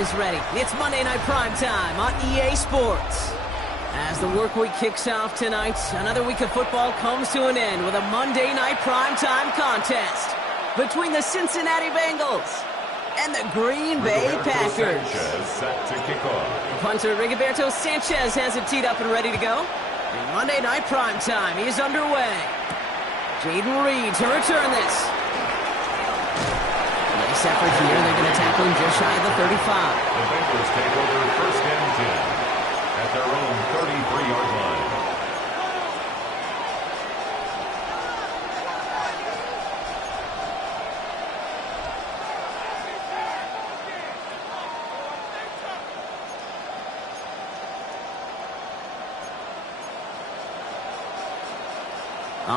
Everybody's ready. It's Monday Night Primetime on EA Sports. As the work week kicks off tonight, another week of football comes to an end with a Monday Night Primetime contest between the Cincinnati Bengals and the Green Bay Packers. Set to kick off. Punter Rigoberto Sanchez has it teed up and ready to go. And Monday Night Primetime is underway. Jaden Reed to return this. Nice effort here. They're going to tackle him just shy of the 35. The Bengals take over first and 10 at their own 33-yard line.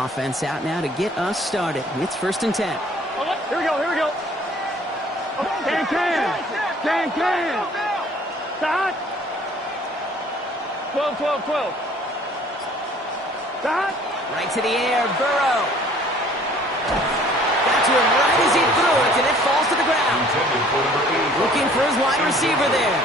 Offense out now to get us started. It's first and 10. Here we go, here we go. Can. Start. 12. Start. Right to the air, Burrow. Got to him right as he threw it, and it falls to the ground. Intended for number 8. Looking for his wide receiver there.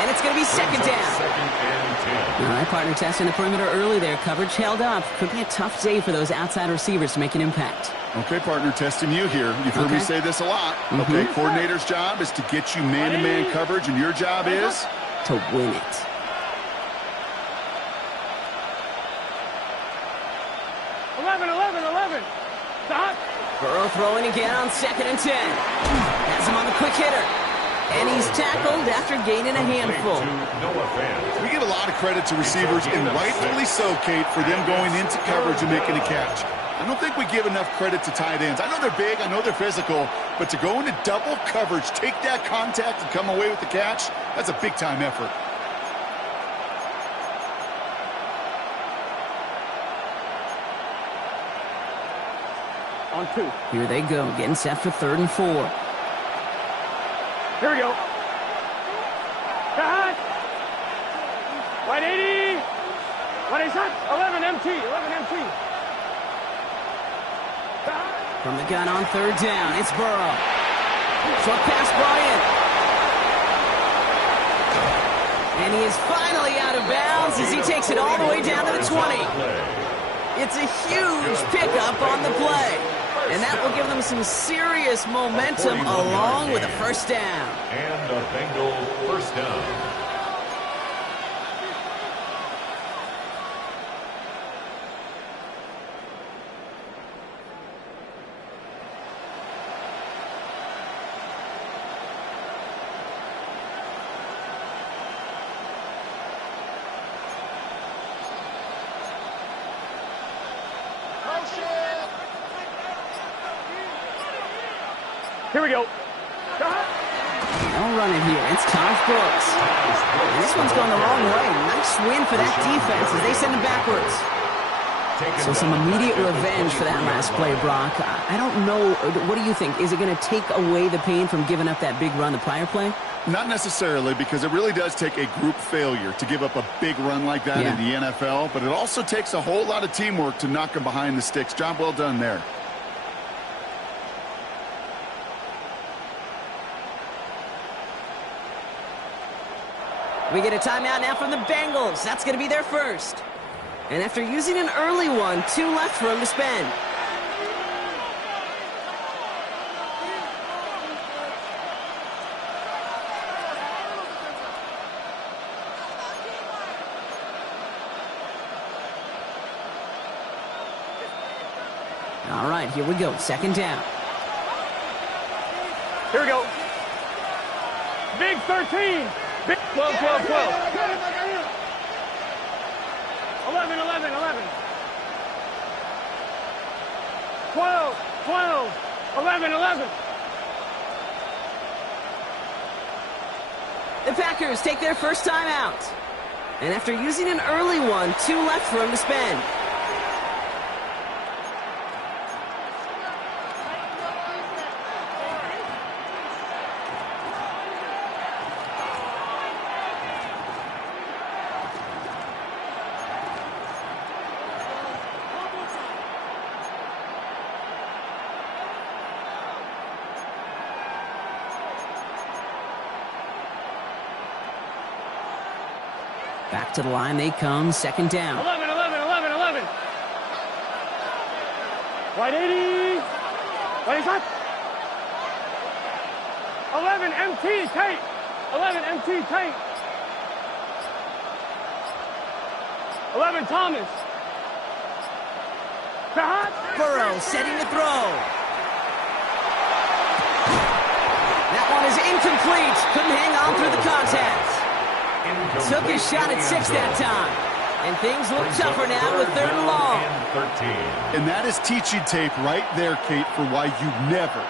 And it's going to be second down. Second and 10. All right, partner, testing the perimeter early there. Coverage held up. Could be a tough day for those outside receivers to make an impact. Okay, partner, testing you here. You've heard me say this a lot. Okay, coordinator's job is to get you man-to-man coverage, and your job is? To win it. Eleven. Stop. Burrow throwing again on second and 10. Has him on the quick hitter. And he's tackled after gaining a handful. Noah Fant. We give a lot of credit to receivers, and rightfully so, Kate, for them going into coverage and making a catch. I don't think we give enough credit to tight ends. I know they're big, I know they're physical, but to go into double coverage, take that contact, and come away with the catch, that's a big-time effort. On 2. Here they go, getting set for third and 4. Here we go. Start. Right 80. What is that? 11 MT. From the gun on third down, it's Burrow. Short pass brought in. And he is finally out of bounds as he takes it all the way down to the 20. It's a huge pickup on the play. And that will give them some serious momentum along with a first down. And a Bengal first down. Here we go. No running here. It's Thomas Brooks. And this one's going the wrong way. Nice win for that defense as they send him backwards. So some immediate revenge for that last play, Brock. I don't know. What do you think? Is it going to take away the pain from giving up that big run the prior play? Not necessarily, because it really does take a group failure to give up a big run like that in the NFL. But it also takes a whole lot of teamwork to knock them behind the sticks. Job well done there. We get a timeout now from the Bengals. That's going to be their first. And after using an early one, 2 left for him to spend. All right, here we go. Second down. Here we go. Big 13. Big 12. 11. 12. 11. The Packers take their first time out. And after using an early one, 2 left for him to spend. Back to the line they come, second down. 11, 11, 11, 11. Wide 80. Wide shot. 11, MT, tight. 11, MT, tight. 11, Thomas. Burrow setting to throw. That one is incomplete. Couldn't hang on through the contact. Took his shot at 6 that time. And things look tougher now with 3rd and long. And that is teaching tape right there, Kate, for why you never,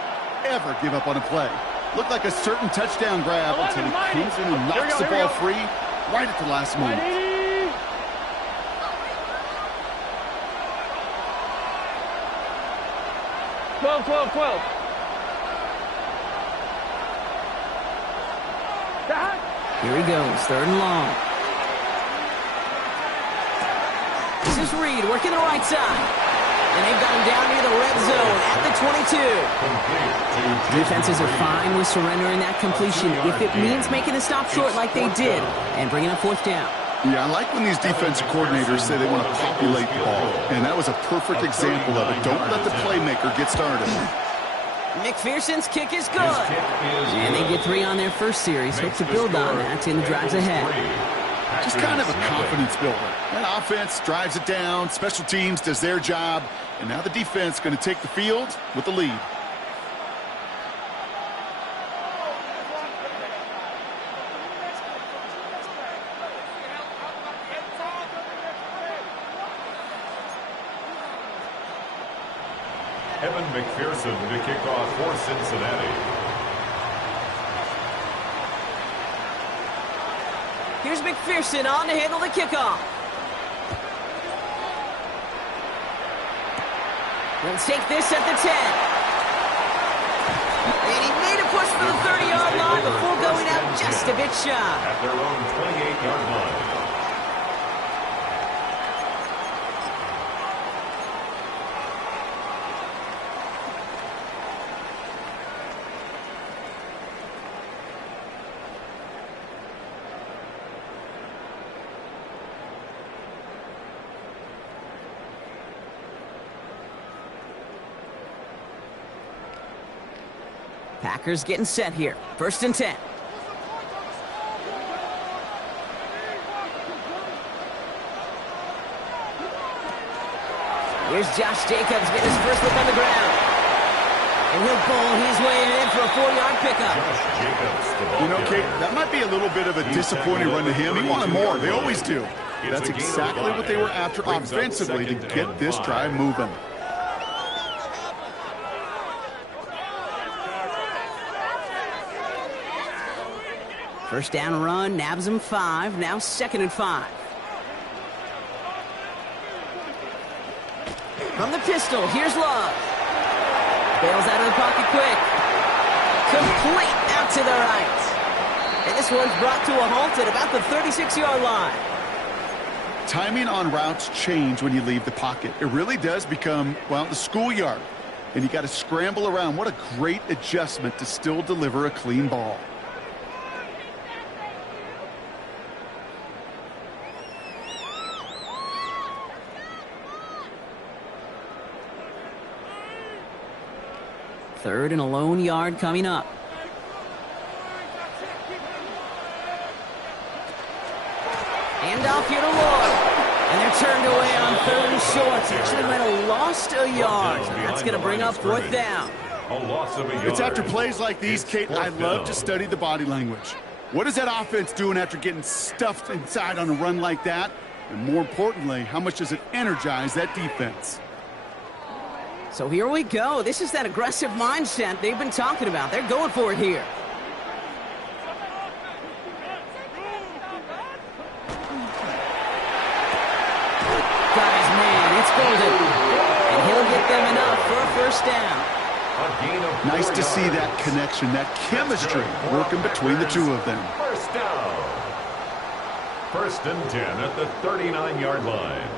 ever give up on a play. Looked like a certain touchdown grab until he comes in and knocks the ball free right at the last moment. 12, 12, 12. Here he goes, 3rd and long. This is Reed working the right side. And they've got him down near the red zone at the 22. Defenses are fine with surrendering that completion if it means making a stop short like they did and bringing up 4th down. Yeah, I like when these defensive coordinators say they want to populate the ball. And that was a perfect example of it. Don't let the playmaker get started. McPherson's kick is good. And they get 3 on their first series. Hope to build on that in the drives ahead. Just kind of a confidence builder. That offense drives it down. Special teams does their job. And now the defense going to take the field with the lead. Evan McPherson to kick off for Cincinnati. Here's McPherson on to handle the kickoff. They'll take this at the 10. And he made a push for the 30-yard line before going out just a bit shy. At their own 28-yard line. Packers getting set here. 1st and 10. Here's Josh Jacobs getting his first look on the ground. And he'll bowl his way in for a 40-yard pickup. You know, Kate, that might be a little bit of a disappointing run to him. He wanted more. They always do. That's exactly what they were after offensively to get this drive moving. First down run, nabs him 5. Now 2nd and 5. From the pistol, here's Love. Bails out of the pocket quick. Complete out to the right. And this one's brought to a halt at about the 36-yard line. Timing on routes change when you leave the pocket. It really does become, well, the schoolyard. And you got to scramble around. What a great adjustment to still deliver a clean ball. Third and a lone yard coming up. Hand off here to Lloyd. And they're turned away on 3rd and short. Actually might have lost a yard. That's going to bring up 4th down. A loss of a yard. It's after plays like these, Kate, I love to study the body language. What is that offense doing after getting stuffed inside on a run like that? And more importantly, how much does it energize that defense? So here we go. This is that aggressive mindset they've been talking about. They're going for it here. Got his man. It's Golden. And he'll get them enough for a first down. Nice to see that connection, that chemistry working between the two of them. First down. 1st and 10 at the 39-yard line.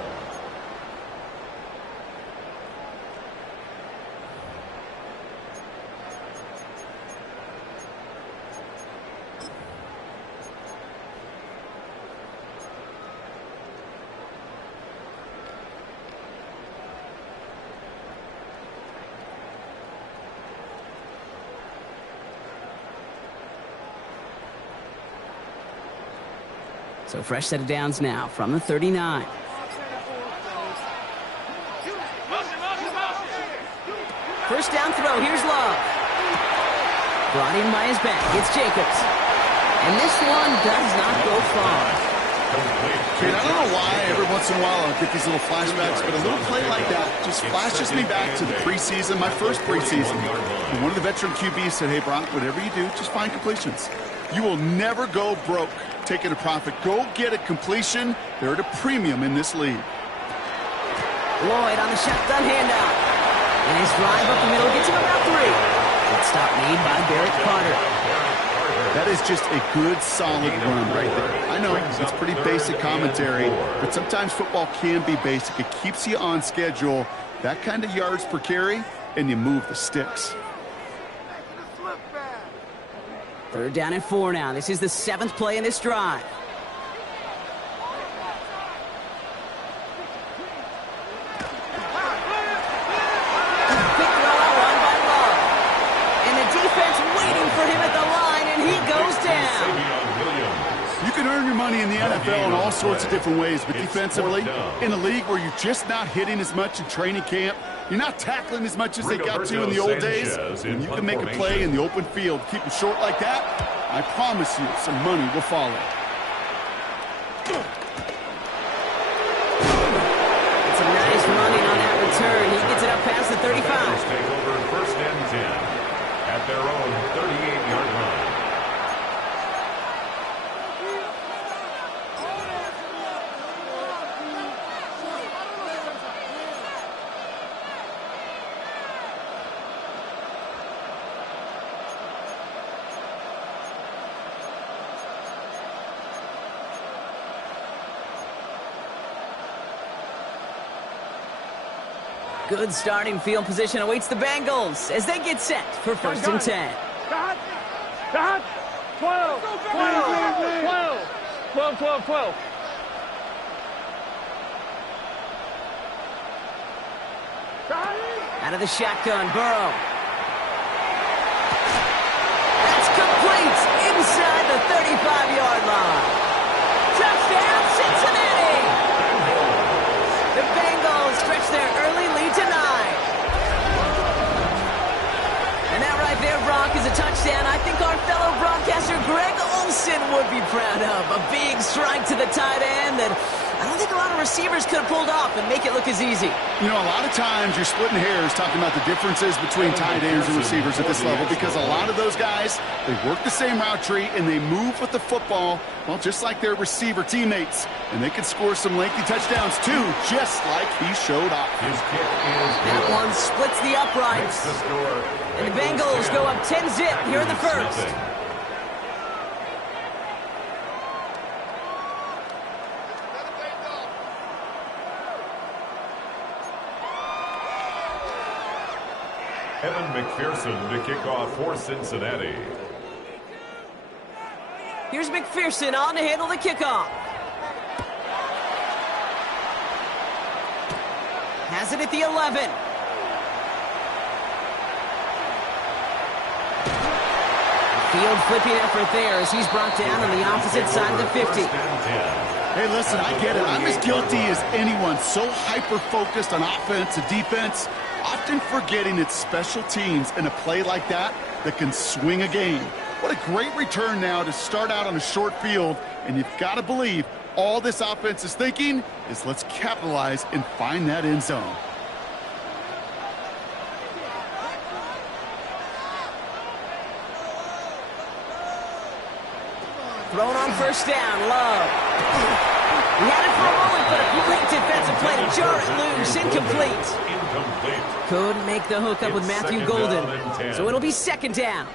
So fresh set of downs now from the 39. First down throw. Here's Love. Brought in by his back. It's Jacobs. And this one does not go far. Kid, I don't know why every once in a while I'll get these little flashbacks, but a little play like that just flashes me back to the preseason, my first preseason. And one of the veteran QBs said, hey, Brock, whatever you do, just find completions. You will never go broke taking a profit. Go get a completion. They're at a premium in this league. Lloyd on the shotgun handout. And his drive up the middle gets him about 3. Good stop made by Derek Carter. That is just a good, solid run right there. I know it's pretty basic commentary, but sometimes football can be basic. It keeps you on schedule, that kind of yards per carry, and you move the sticks. 3rd down and 4 now. This is the 7th play in this drive. Quick throw out one by Love. And the defense waiting for him at the line, and he goes down. You can earn your money in the NFL in all sorts of different ways, but defensively, in a league where you're just not hitting as much in training camp, you're not tackling as much as they got to in the old days, and you can make a play in the open field. Keep them short like that, I promise you some money will follow. It's a nice running on that return. He gets it up past the 35. Take over 1st and 10 at their own 38-yard line. Good starting field position awaits the Bengals as they get set for 1st and 10. Dot. 12. 12. Out of the shotgun, Burrow. That's complete inside the 35-yard line. Touchdown, Cincinnati! The Bengals stretch their early lead to 9. And that right there, Brock, is a touchdown I think our fellow broadcaster Greg Olsen would be proud of. A big strike to the tight end that I don't think a lot of receivers could have pulled off and make it look as easy. You know, a lot of times you're splitting hairs talking about the differences between tight ends and receivers at this level because a lot of those guys, they work the same route tree and they move with the football, well, just like their receiver teammates. And they can score some lengthy touchdowns, too, just like he showed off. His kick is That one splits the uprights. And the Bengals go up 10-zip here in the 1st. Evan McPherson to kick off for Cincinnati. Here's McPherson on to handle the kickoff. Has it at the 11. Field flipping effort there as he's brought down on the opposite side of the 50. Hey, listen, I get it. I'm as guilty as anyone. So hyper-focused on offense and defense, often forgetting it's special teams in a play like that that can swing a game. What a great return now to start out on a short field, and you've got to believe all this offense is thinking is let's capitalize and find that end zone. Thrown on 1st down, Love. He had it for a moment, but a great defensive play to jar it loose. Incomplete. Couldn't make the hook up with Matthew Golden. So it'll be 2nd down.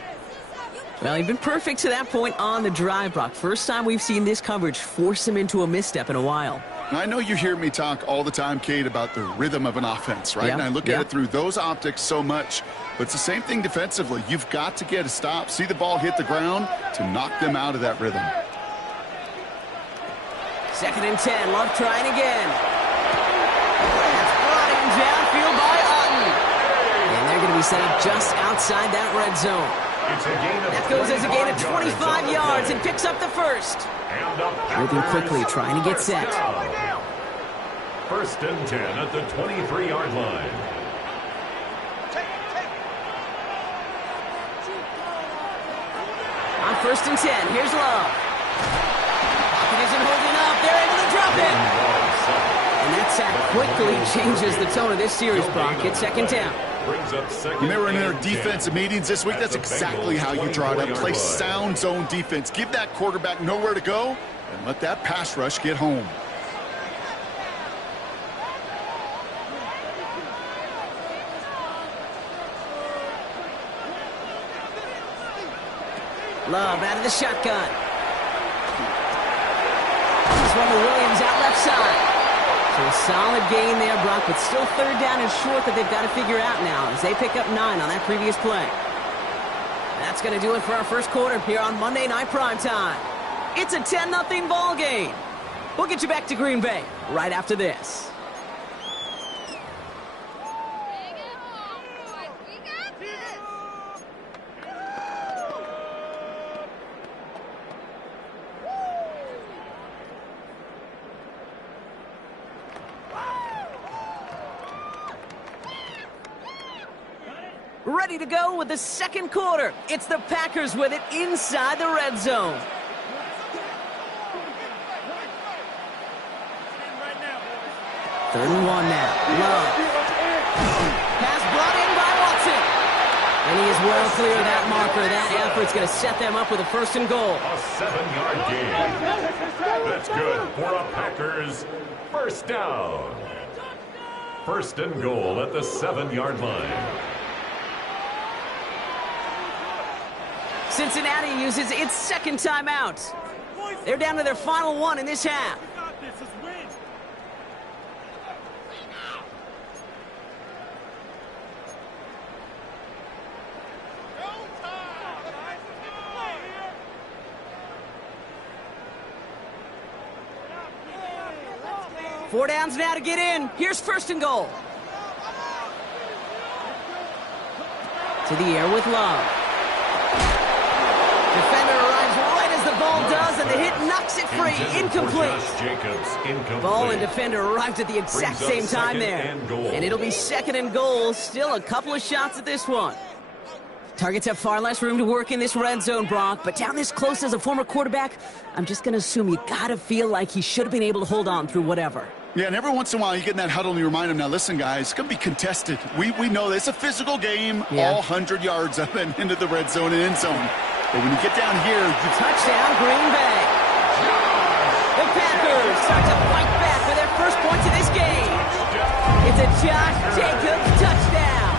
Well, he'd been perfect to that point on the drive, Brock. First time we've seen this coverage force him into a misstep in a while. I know you hear me talk all the time, Kate, about the rhythm of an offense, right? And I look at it through those optics so much. But it's the same thing defensively. You've got to get a stop, see the ball hit the ground to knock them out of that rhythm. 2nd and 10. Love trying again. That's brought in downfield by Otten. And they're going to be set up just outside that red zone. It's a gain of That goes as a gain of 25 25 yards and picks up the first. Moving quickly, trying to get set. First and 10 at the 23-yard line. On first and 10, here's Love. Pocket isn't holding up. They're able to drop it. And that sack quickly changes the tone of this series, Brock. It's second down. You remember in their defensive meetings this week, that's exactly how you draw it up. Play sound zone defense. Give that quarterback nowhere to go and let that pass rush get home. Love out of the shotgun. This one to Williams out left side. So a solid gain there, Brock, but still third down and short that they've got to figure out now as they pick up 9 on that previous play. That's going to do it for our first quarter here on Monday Night Primetime. It's a 10-0 ball game. We'll get you back to Green Bay right after this. Ready to go with the second quarter. It's the Packers with it inside the red zone. Third and 1 now. Love. Pass brought in by Watson. And he is well clear of that marker. That effort's going to set them up with a first and goal. A 7-yard gain. That's good for a Packers first down. First and goal at the 7-yard line. Cincinnati uses its second timeout. They're down to their final one in this half. Four downs now to get in. Here's first and goal. To the air with Love. Defender arrives right as the ball does, and the hit knocks it free. Incomplete. Ball and defender arrived at the exact same time there. And it'll be second and goal. Still a couple of shots at this one. Targets have far less room to work in this red zone, Brock. But down this close as a former quarterback, I'm just going to assume you got to feel like he should have been able to hold on through whatever. Yeah, and every once in a while you get in that huddle and you remind them, now listen, guys, it's going to be contested. We know that it's a physical game, all 100 yards up and into the red zone and end zone. But when you get down here, you touchdown, Green Bay. The Packers start to fight back for their first points of this game. It's a Josh Jacobs touchdown.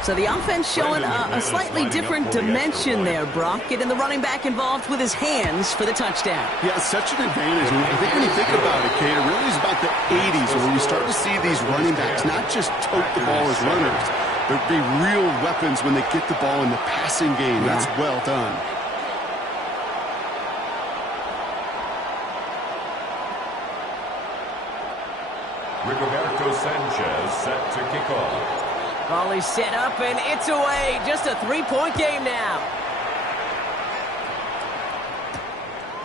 So the offense showing a slightly different dimension there, Brock. Getting the running back involved with his hands for the touchdoal. Yeah, such an advantage. I think when you think about it, Kate, it really is about the 80s where we start to see these running backs not just tote the ball as runners, but be real weapons when they get the ball in the passing game. That's well done. Rigoberto Sanchez set to kick off. Ball is set up, and it's away. Just a 3-point game now.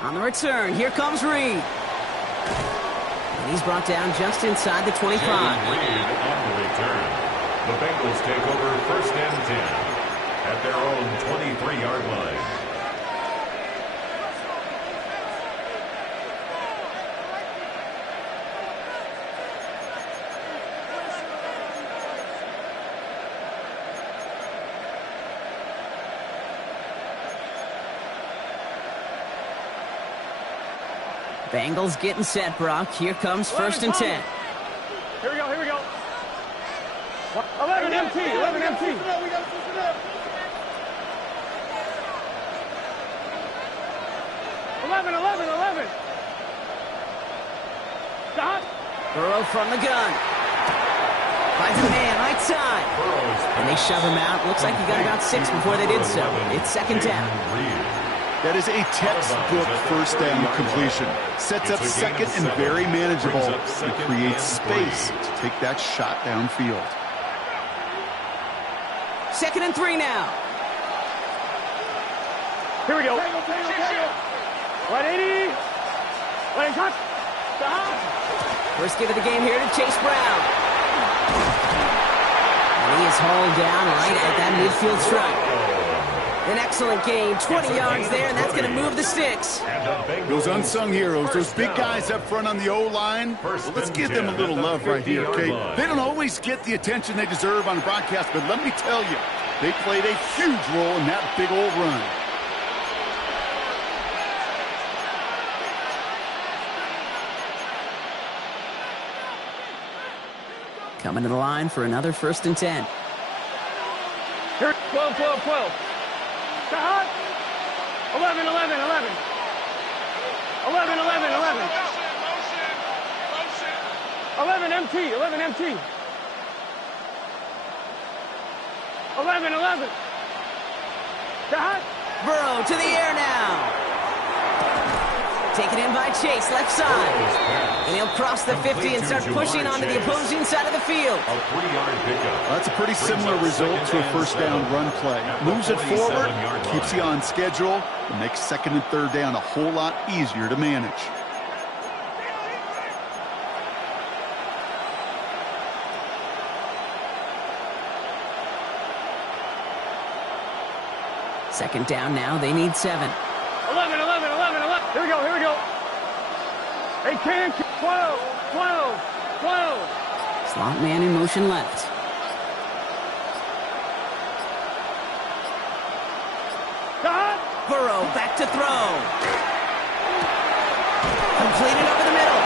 On the return, here comes Reed. And he's brought down just inside the 25. Reed on the return. The Bengals take over first and 10 at their own 23-yard line. Bengals getting set, Brock. Here comes first and 10. Here we go, here we go. 11 MT, 11 MT. 11. Stop. Burrow from the gun. Finds a man right side. And they shove him out. Looks like he got about 6 before they did so. It's second down. That is a textbook first down completion. Sets up second and very manageable. It creates space to take that shot downfield. 2nd and 3 now. Here we go. 180. What is hot? First give of the game here to Chase Brown. And he is hauled down right at that midfield stripe. An excellent gain, 20 yards there, and that's going to move the sticks. Those unsung heroes, those big guys up front on the O-line, well, let's give them a little love right here, okay? They don't always get the attention they deserve on the broadcast, but let me tell you, they played a huge role in that big old run. Coming to the line for another 1st and 10. Here, 12. 11. 11 MT. 11. Burrow to the air now. Taken in by Chase, left side. And he'll cross the 50 and start pushing onto the opposing side of the field. A 3-yard pickup. That's a pretty similar result to a 1st down run play. Moves it forward, keeps you on schedule, and makes 2nd and 3rd down a whole lot easier to manage. Second down now, they need 7. 11. Here we go. 18, 12. Slot man in motion left. Burrow back to throw. Completed over the middle.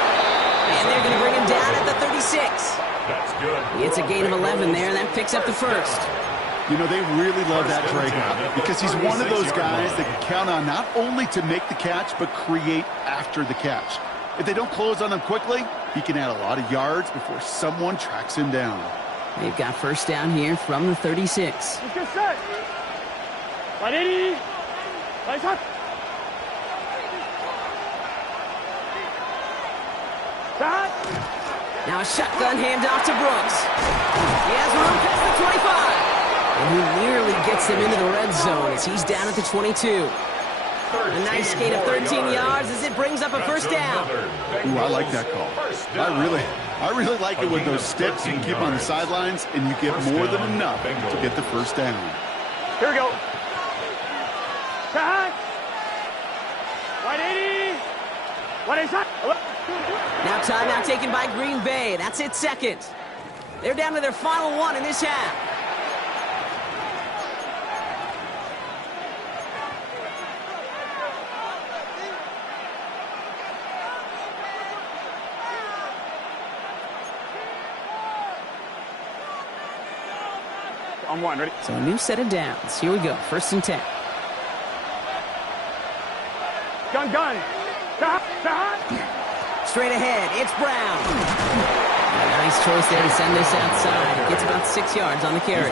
And they're going to bring him down at the 36. That's good. It's a gain of 11 there, and that picks up the 1st. You know, they really love that Drake because he's one of those guys that can count on not only to make the catch, but create after the catch. If they don't close on him quickly, he can add a lot of yards before someone tracks him down. They've got 1st down here from the 36. Let's get set. 180. Nice hot. Now a shotgun handoff to Brooks. He has room past the 25. And he nearly gets them into the red zone as he's down at the 22. A nice gain of 13 yards as it brings up a 1st down. Ooh, I like that call. I really like it with those sticks you can keep on the sidelines and you get more than enough to get the 1st down. Here we go. 180. What is that? Now timeout taken by Green Bay. That's it, 2nd. They're down to their final 1 in this half. On 1, ready? So a new set of downs. Here we go, 1st and 10. Gun. Straight ahead, it's Brown. A nice choice there to send this outside. Gets about 6 yards on the carry.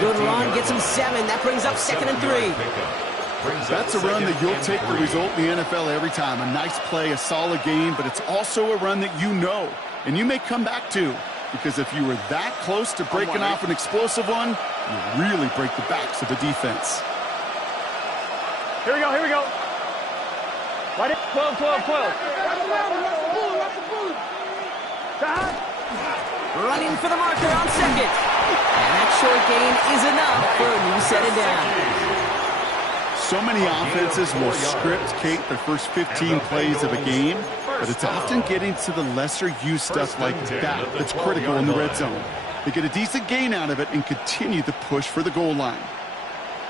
Good run, gets him 7. That brings up 2nd and 3. That's a run that you'll take the result in the NFL every time. A nice play, a solid game, but it's also a run that you know, and you may come back to. Because if you were that close to breaking off an explosive one, you really break the backs of the defense. Here we go. 12. Running for the marker on 2nd. And that short gain is enough for a new set of downs. So many offenses will script, Kate, the first 15 plays of a game, but it's often getting to the lesser-used stuff like that that's critical in the red zone. They get a decent gain out of it and continue the push for the goal line.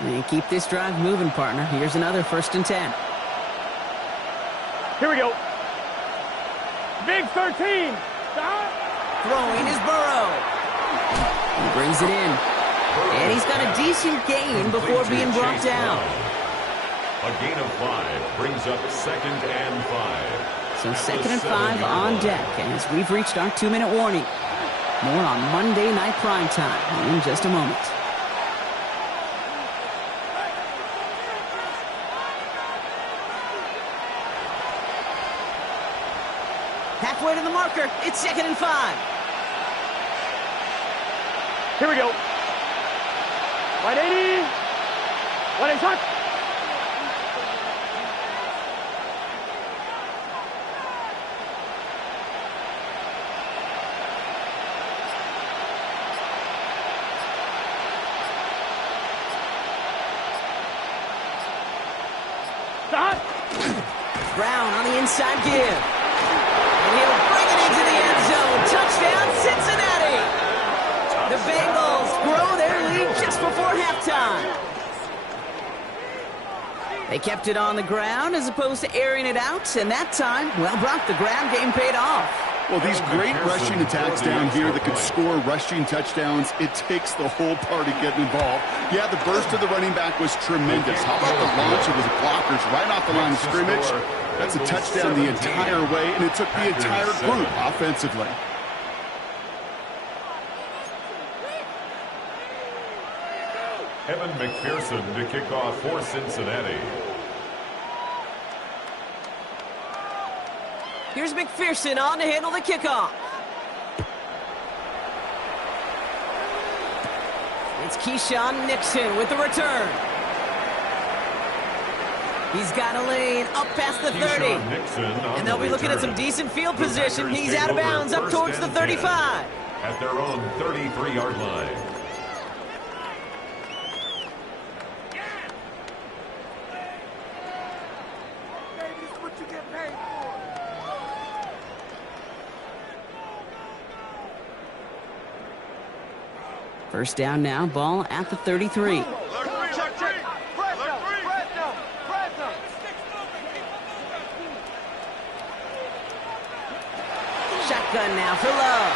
And keep this drive moving, partner. Here's another 1st and 10. Here we go. Big 13. Throwing is Burrow. He brings it in. And he's got a decent gain before being brought down. A gain of 5 brings up 2nd and 5. So 2nd and 5 on deck as we've reached our 2-minute warning. More on Monday Night Primetime in just a moment. Halfway to the marker. It's 2nd and 5. Here we go. 180. What is hot? Stop. Brown on the inside give. And he'll bring it into the end zone. Touchdown, Cincinnati. The Bengals grow their lead just before halftime. They kept it on the ground as opposed to airing it out, and that time, well, Brock, the ground game paid off. Well, these great rushing attacks down here that could score rushing touchdowns, it takes the whole party getting involved. Yeah, the burst of the running back was tremendous. How about the launch of his blockers right off the line of scrimmage? That's a touchdown the entire way, and it took the entire group offensively. Evan McPherson to kick off for Cincinnati. Here's McPherson on to handle the kickoff. It's Keyshawn Nixon with the return. He's got a lane up past the 30. And they'll be looking at some decent field position. He's out of bounds up towards the 35. At their own 33-yard line. First down now, ball at the 33. Shotgun now for Love.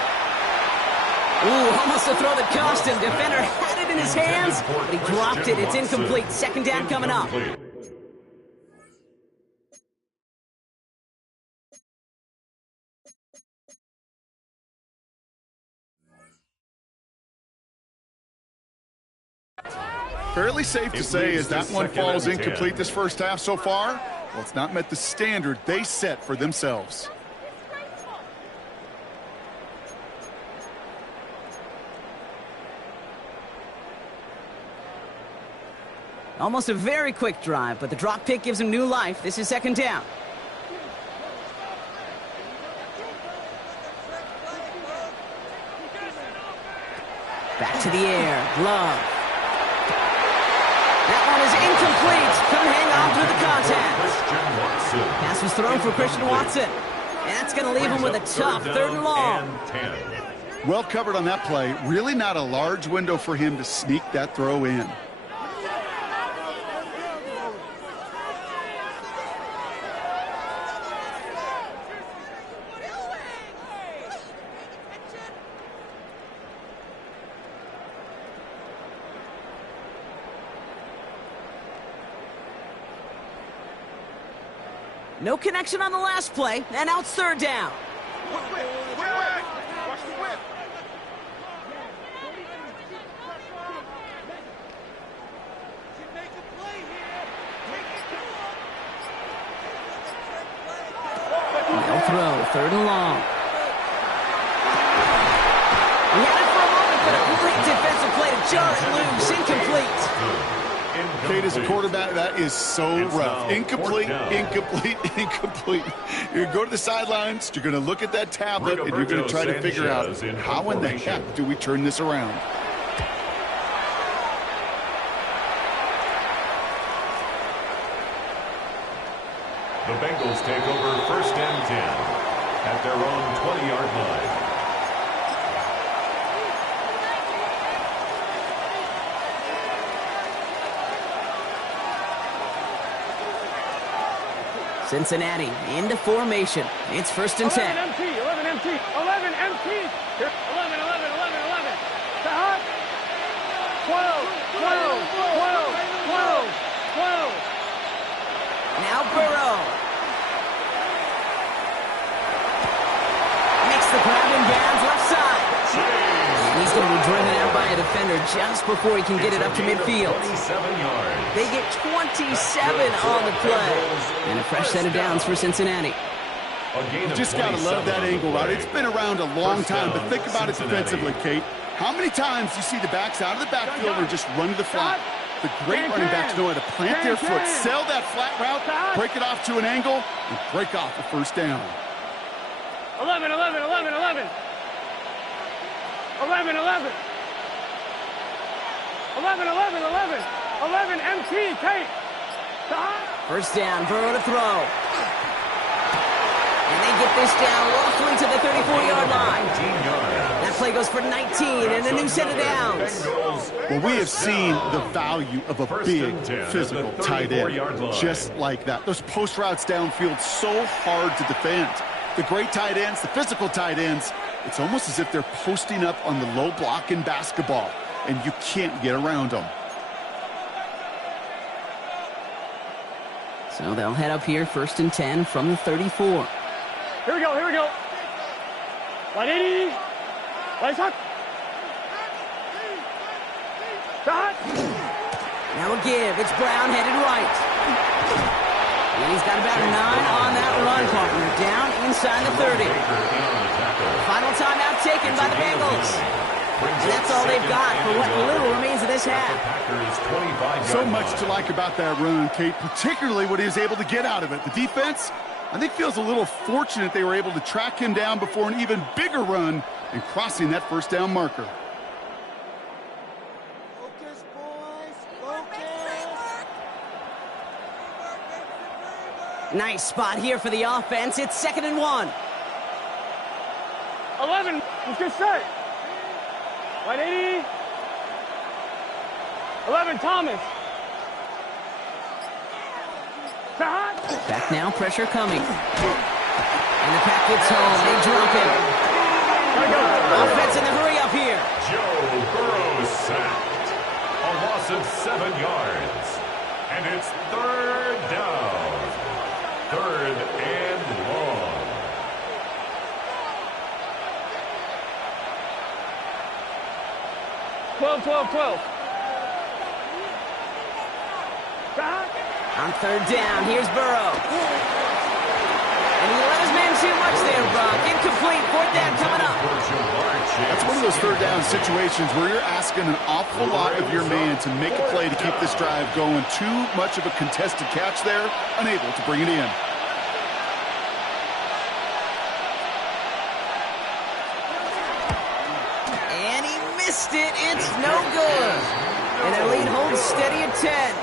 Ooh, almost a throw that cost him. Defender had it in his hands, but he dropped it. It's incomplete. Second down coming up. Fairly safe to say as that one falls incomplete this first half so far. Well, it's not met the standard they set for themselves. Almost a very quick drive, but the drop pick gives him new life. This is second down. Back to the air. Love. That one is incomplete. Couldn't hang on through the contact. Pass was thrown for Christian Watson. And that's going to leave him with a tough third and long. Well covered on that play. Really not a large window for him to sneak that throw in. No connection on the last play, and now it's third down. No throw, third and long. We had it for a moment, but a great defensive play to jar it loose, incomplete. Kate, as a quarterback, that is so rough. Incomplete, incomplete, incomplete. You're going to go to the sidelines, you're going to look at that tablet, and you're going to try to figure out how in the heck do we turn this around. The Bengals take over first and 10 at their own 20-yard line. Cincinnati into formation. It's first and 10. 11 MT, 11 MT, 11 MT. 11, 11, 11, 11. To Hunt. 12, 12, 12, 12, 12. Now Burrow. Makes the grab in bounds left side. He's going to be driven out by a defender just before he can get it up to midfield. 27 yards. They get 27 on the play. And a fresh set of downs for Cincinnati. You just got to love that angle, right? It's been around a long time, but think about it defensively, Kate. How many times do you see the backs out of the backfield and just run to the flat? The great running backs know how to plant their foot, sell that flat route, break it off to an angle, and break off a first down. 11, 11, 11, 11. 11, 11. 11, 11, 11. 11, MT, Tate. First down, Burrow to throw. And they get this down roughly to the 34-yard line. That play goes for 19 and a new set of downs. Well, we have seen the value of a big, physical tight end. Just like that. Those post routes downfield, so hard to defend. The great tight ends, the physical tight ends, it's almost as if they're posting up on the low block in basketball, and you can't get around them. So they'll head up here, 1st and 10 from the 34. Here we go, here we go. 180. Let's hot. Shot. Now a give. It's Brown headed right. And he's got about 9 on that run, partner. Down inside the 30. Final timeout taken by the Bengals. And that's all they've got for what little remains of this half. So much to like about that run, Kate, particularly what he was able to get out of it. The defense, I think, feels a little fortunate they were able to track him down before an even bigger run and crossing that first down marker. Focus, boys. Focus. Nice spot here for the offense. It's 2nd and 1. 11. Let's get set. 180. 11, Thomas. Shot. Back now, pressure coming. And the pack gets home. They drop him. Offense in the hurry up here. Joe Burrow sacked. A loss of 7 yards. And it's 3rd down. 3rd and long. Twelve. Shot. On 3rd down, here's Burrow. And he let his man too much there, Brock. Incomplete, 4th down coming up. That's one of those 3rd down situations where you're asking an awful lot of your man to make a play to keep this drive going. Too much of a contested catch there, unable to bring it in. And he missed it. It's no good. And their lead holds steady at 10.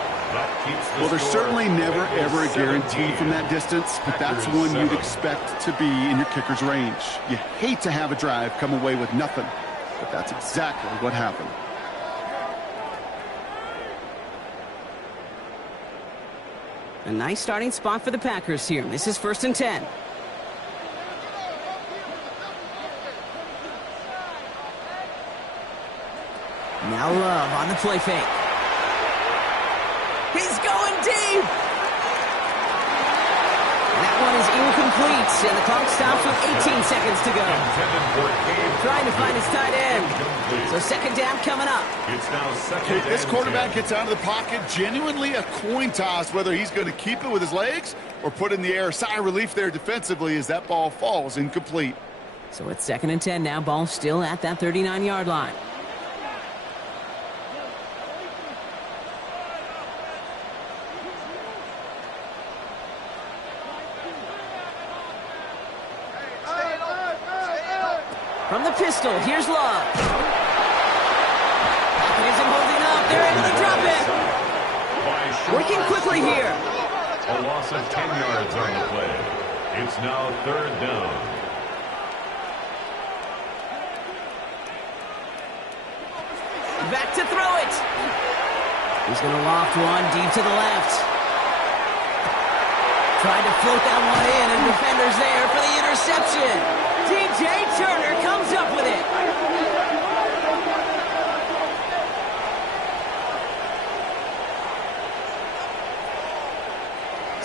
Well, there's certainly never, ever a guarantee from that distance, but that's one you'd expect to be in your kicker's range. You hate to have a drive come away with nothing, but that's exactly what happened. A nice starting spot for the Packers here. This is 1st and 10. Now Love on the play fake. He's going deep. That one is incomplete, and the clock stops with 18 seconds to go. Trying to find his tight end. So 2nd down coming up. It's now 2nd. This quarterback gets out of the pocket, genuinely a coin toss, whether he's going to keep it with his legs or put it in the air. Sigh of relief there defensively as that ball falls incomplete. So it's 2nd and 10 now. Ball still at that 39-yard line. From the pistol, here's Love. Pocket isn't holding up. They're able to drop it. Working quickly here. A loss of 10 yards on the play. It's now 3rd down. Back to throw it. He's going to loft one deep to the left. Trying to float that one in, and defenders there for the interception. DJ Turner comes up with it.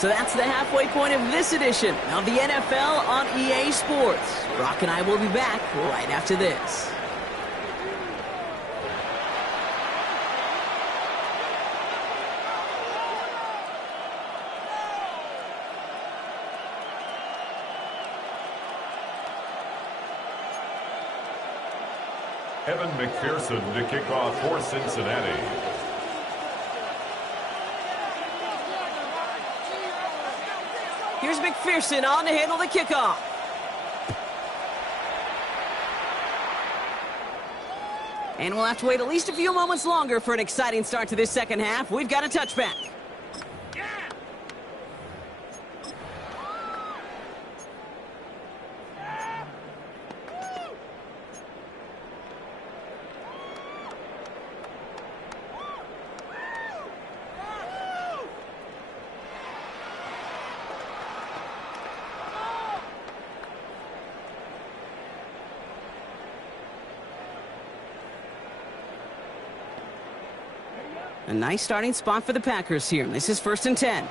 So that's the halfway point of this edition of the NFL on EA Sports. Brock and I will be back right after this. Evan McPherson to kick off for Cincinnati. Here's McPherson on to handle the kickoff. And we'll have to wait at least a few moments longer for an exciting start to this second half. We've got a touchback. A nice starting spot for the Packers here. This is 1st and 10.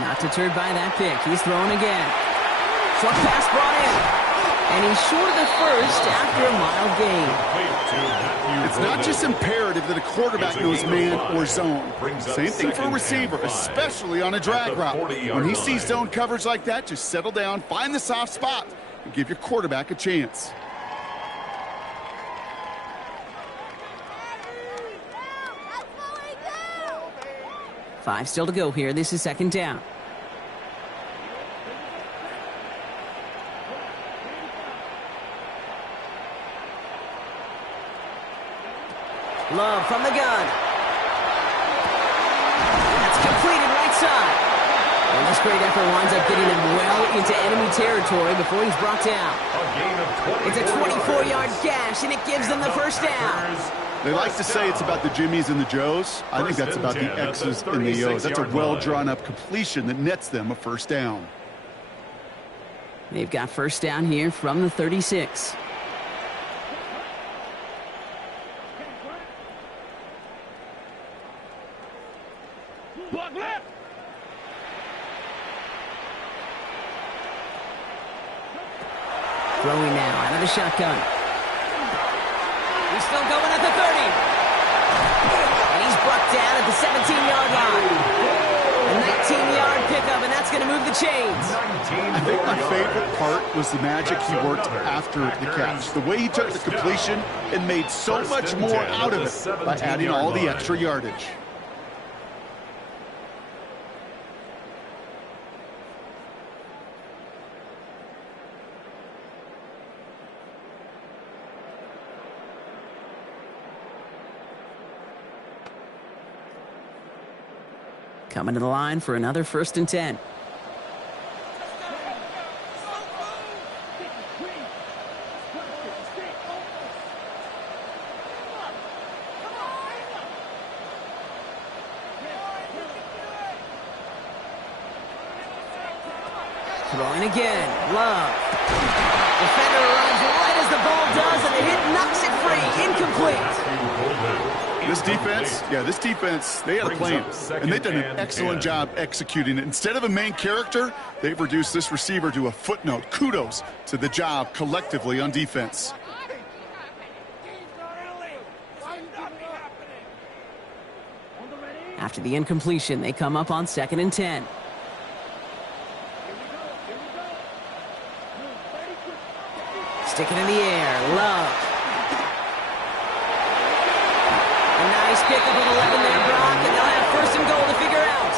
Not deterred by that pick. He's throwing again. Short pass brought in. And he's short of the first after a mild gain. It's not just imperative that a quarterback knows man or zone. Same thing for a receiver, especially on a drag route. When he sees zone coverage like that, just settle down, find the soft spot, and give your quarterback a chance. Five still to go here. This is 2nd down. Love from the gun. That's completed right side. And this great effort winds up getting him well into enemy territory before he's brought down. It's a 24-yard gash, and it gives them the first down. They like to say it's about the Jimmies and the Joes. I think that's about the X's and the O's. That's a well-drawn-up completion that nets them a first down. They've got first down here from the 36. Throwing now out of the shotgun. He's still going at the 30. And he's brought down at the 17-yard line. A 19-yard pickup, and that's going to move the chains. I think my favorite part was the magic he worked after the catch. The way he took the completion and made so much more out of it by adding all the extra yardage. Coming to the line for another 1st and 10. Throwing again. Love. Defender runs right as the ball does, and the hit knocks it free. Incomplete. This defense, they had a plan, and they've done an excellent job executing it. Instead of a main character, they've reduced this receiver to a footnote. Kudos to the job collectively on defense. After the incompletion, they come up on 2nd and 10. Sticking in the air. Love. Pickup of 11 there, Brock, and they'll have 1st and goal to figure out.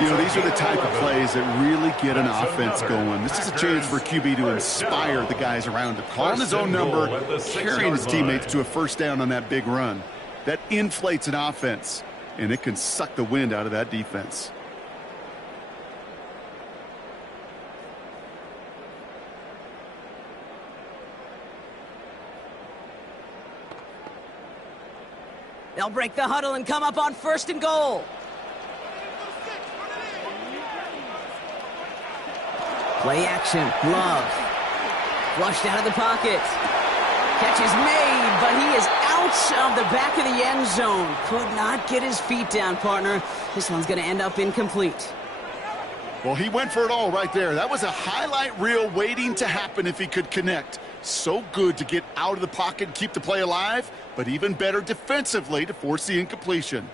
You know, these are the type of plays that really get an offense going. This is a chance for QB to inspire the guys around him. Calling his own number, carrying his teammates to a first down on that big run. That inflates an offense, and it can suck the wind out of that defense. They'll break the huddle and come up on 1st and goal. Play action. Love. Flushed out of the pocket. Catch is made, but he is out of the back of the end zone. Could not get his feet down, partner. This one's going to end up incomplete. Well, he went for it all right there. That was a highlight reel waiting to happen if he could connect. So good to get out of the pocket and keep the play alive, but even better defensively to force the incompletion.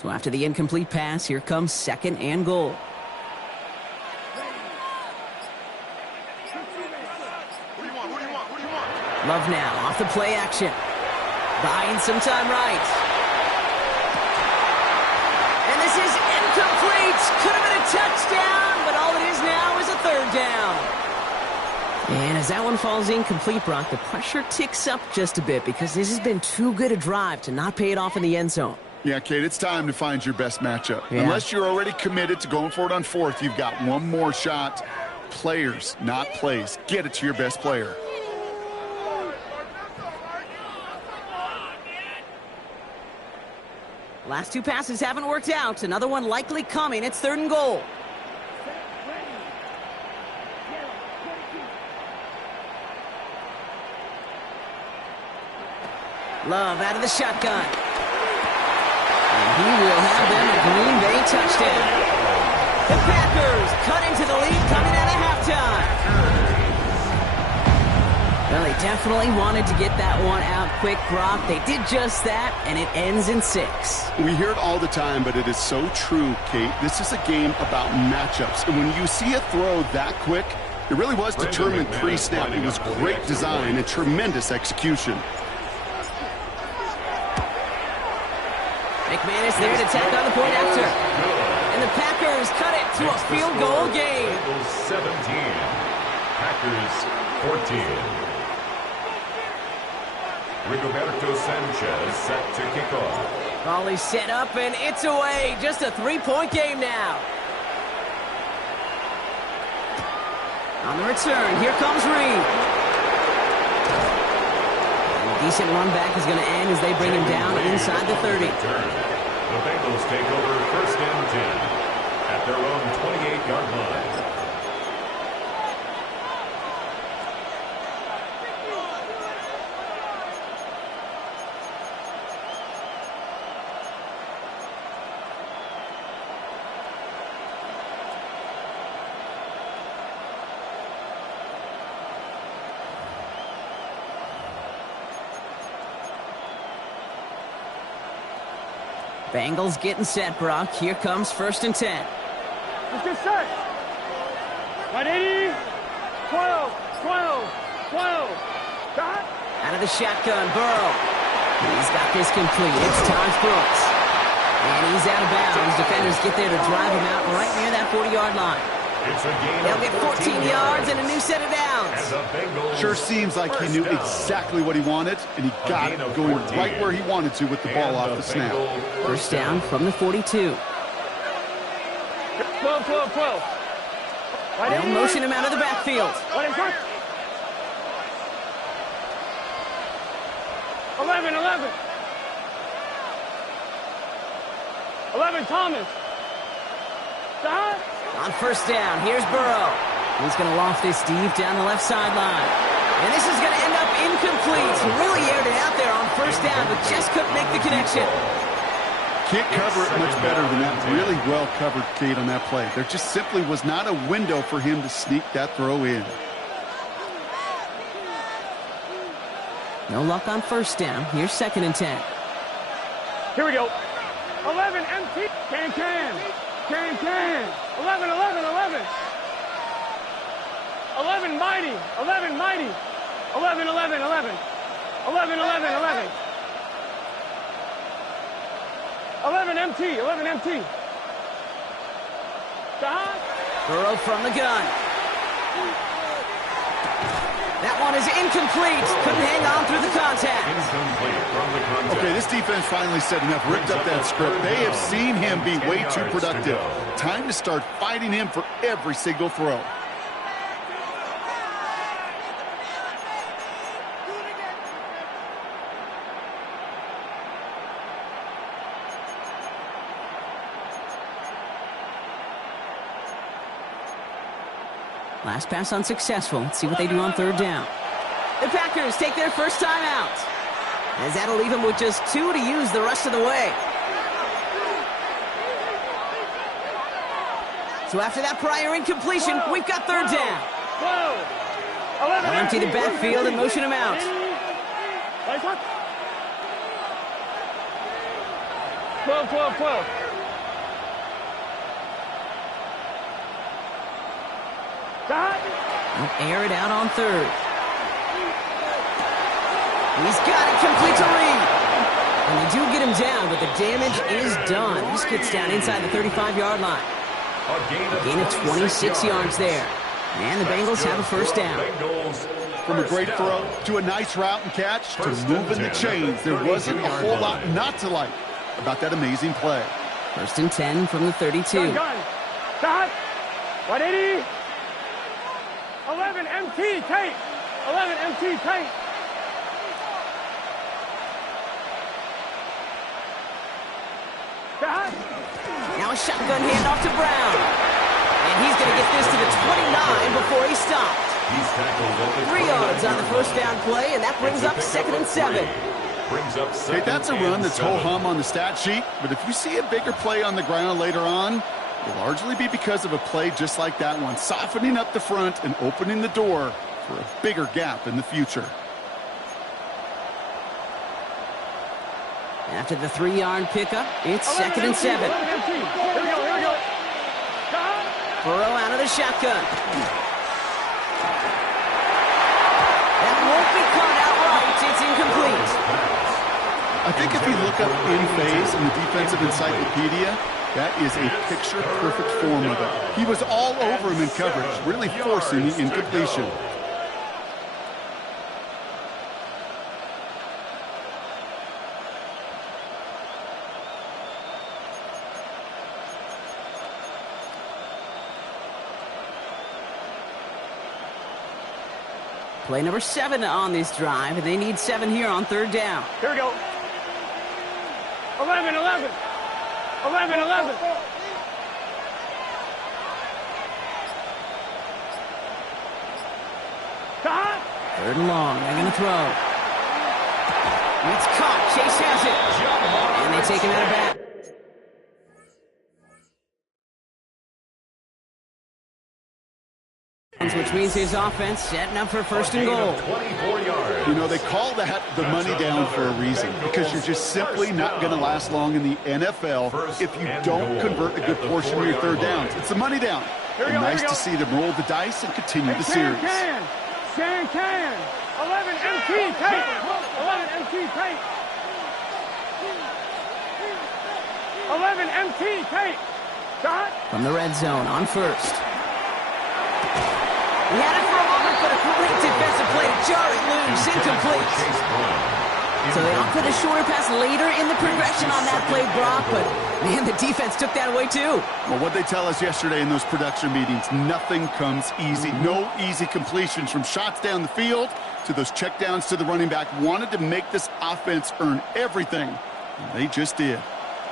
So after the incomplete pass, here comes 2nd and goal. Love now, off the play action. Buying some time right. And this is incomplete. Could have been a touchdown, but all it is now is a 3rd down. And as that one falls incomplete, Brock, the pressure ticks up just a bit because this has been too good a drive to not pay it off in the end zone. Yeah, Kate, it's time to find your best matchup. Yeah. Unless you're already committed to going for it on 4th, you've got one more shot. Players, not plays. Get it to your best player. Last 2 passes haven't worked out. Another one likely coming. It's 3rd and goal. Love out of the shotgun. And he will have them a Green Bay touchdown. The Packers cut into the lead coming out of halftime. Well, they definitely wanted to get that one out quick, Brock. They did just that, and it ends in 6. We hear it all the time, but it is so true, Kate. This is a game about matchups. And when you see a throw that quick, it really was determined pre-snap. It was great design and tremendous execution. McManus there to tack on the point after. And the Packers cut it to a field goal game. 17, Packers 14. Rigoberto Sanchez set to kick off. Ball is set up, and it's away. Just a 3-point game now. On the return, here comes Reed. A decent run back is going to end as they bring him down inside the 30. The Bengals take over 1st and 10 at their own 28-yard line. Bengals getting set, Brock. Here comes 1st and 10. Let's get set. 180. 12. 12. 12. Dot. Out of the shotgun, Burrow. He's got this complete. It's Taj Brooks. And he's out of bounds. Defenders get there to drive him out right near that 40-yard line. It's a gain They'll of get 14 yards and a new set of downs. And the Bengals Sure seems like he knew exactly what he wanted, and he got it going right where he wanted to with the ball off the snap. First down from the 42. 12, 12, 12. They'll motion him out of the backfield. 11, 11. 11, Thomas. Dot. On first down, here's Burrow. He's going to loft this deep down the left sideline. And this is going to end up incomplete. He really aired it out there on first down, but just couldn't make the connection. Can't cover it much better than that. Really well covered, Kate, on that play. There just simply was not a window for him to sneak that throw in. No luck on first down. Here's 2nd and 10. Here we go. 11, empty. Can. 11, 11, 11. 11, mighty. 11, mighty. 11, 11, 11. 11, 11, 11. 11, MT. 11, MT. Dot. Burrow from the gun. That one is incomplete. Couldn't hang on through the contact. Incomplete from the contact. Okay, this defense finally said enough, ripped up that script. They have seen him be way too productive. Time to start fighting him for every single throw. Last pass unsuccessful. Let's see what they do on third down. The Packers take their first time out, as that'll leave them with just 2 to use the rest of the way. So after that prior incompletion, we've got third down. They'll empty the backfield and motion him out. 12, 12, 12. He'll air it out on third. He's got it, complete to Reed. And they do get him down, but the damage is done. He just gets down inside the 35-yard line. A gain of 26 yards there. And the Bengals have a first down. From a great throw to a nice route and catch to moving the chains, there wasn't a whole lot not to like about that amazing play. First and 10 from the 32. Gun. Stop. 180. 11 MT tape. 11 MT tape. Stop. Now a shotgun handoff to Brown. And he's going to get this to the 29 before he stopped. 3 yards on the first down play, and that brings up 2nd and 7. Hey, that's a run that's ho-hum on the stat sheet, but if you see a bigger play on the ground later on, it'll largely be because of a play just like that one, softening up the front and opening the door for a bigger gap in the future. After the 3-yard pickup, it's 2nd and 7. Here we go. Burrow out of the shotgun. That won't be caught outright. It's incomplete. I think if you look up in phase in the defensive encyclopedia, that is a picture-perfect form of it. He was all over him in coverage, really forcing the incompletion. Play number 7 on this drive, and they need 7 here on 3rd down. Here we go. 11, 11. 11, 11. Stop. 3rd and long. They're going to throw. It's caught. Chase has it. And they take him out of bounds. Which means his offense setting up for 1st and goal. 24 yards. You know, they call that the money down for a reason, because you're just simply not going to last long in the NFL if you don't convert a good portion of your 3rd downs. It's the money down. And nice to see them roll the dice and continue the series. Can. 11 MT tape. 11 MT tape. 11 MT tape. Stop. From the red zone on 1st. He had it for a moment, but a great defensive play to jar it loose, incomplete. So they opted a shorter pass later in the progression on that play, Brock, but man, the defense took that away too. Well, what they tell us yesterday in those production meetings, nothing comes easy. No easy completions from shots down the field to those checkdowns to the running back. Wanted to make this offense earn everything, and they just did.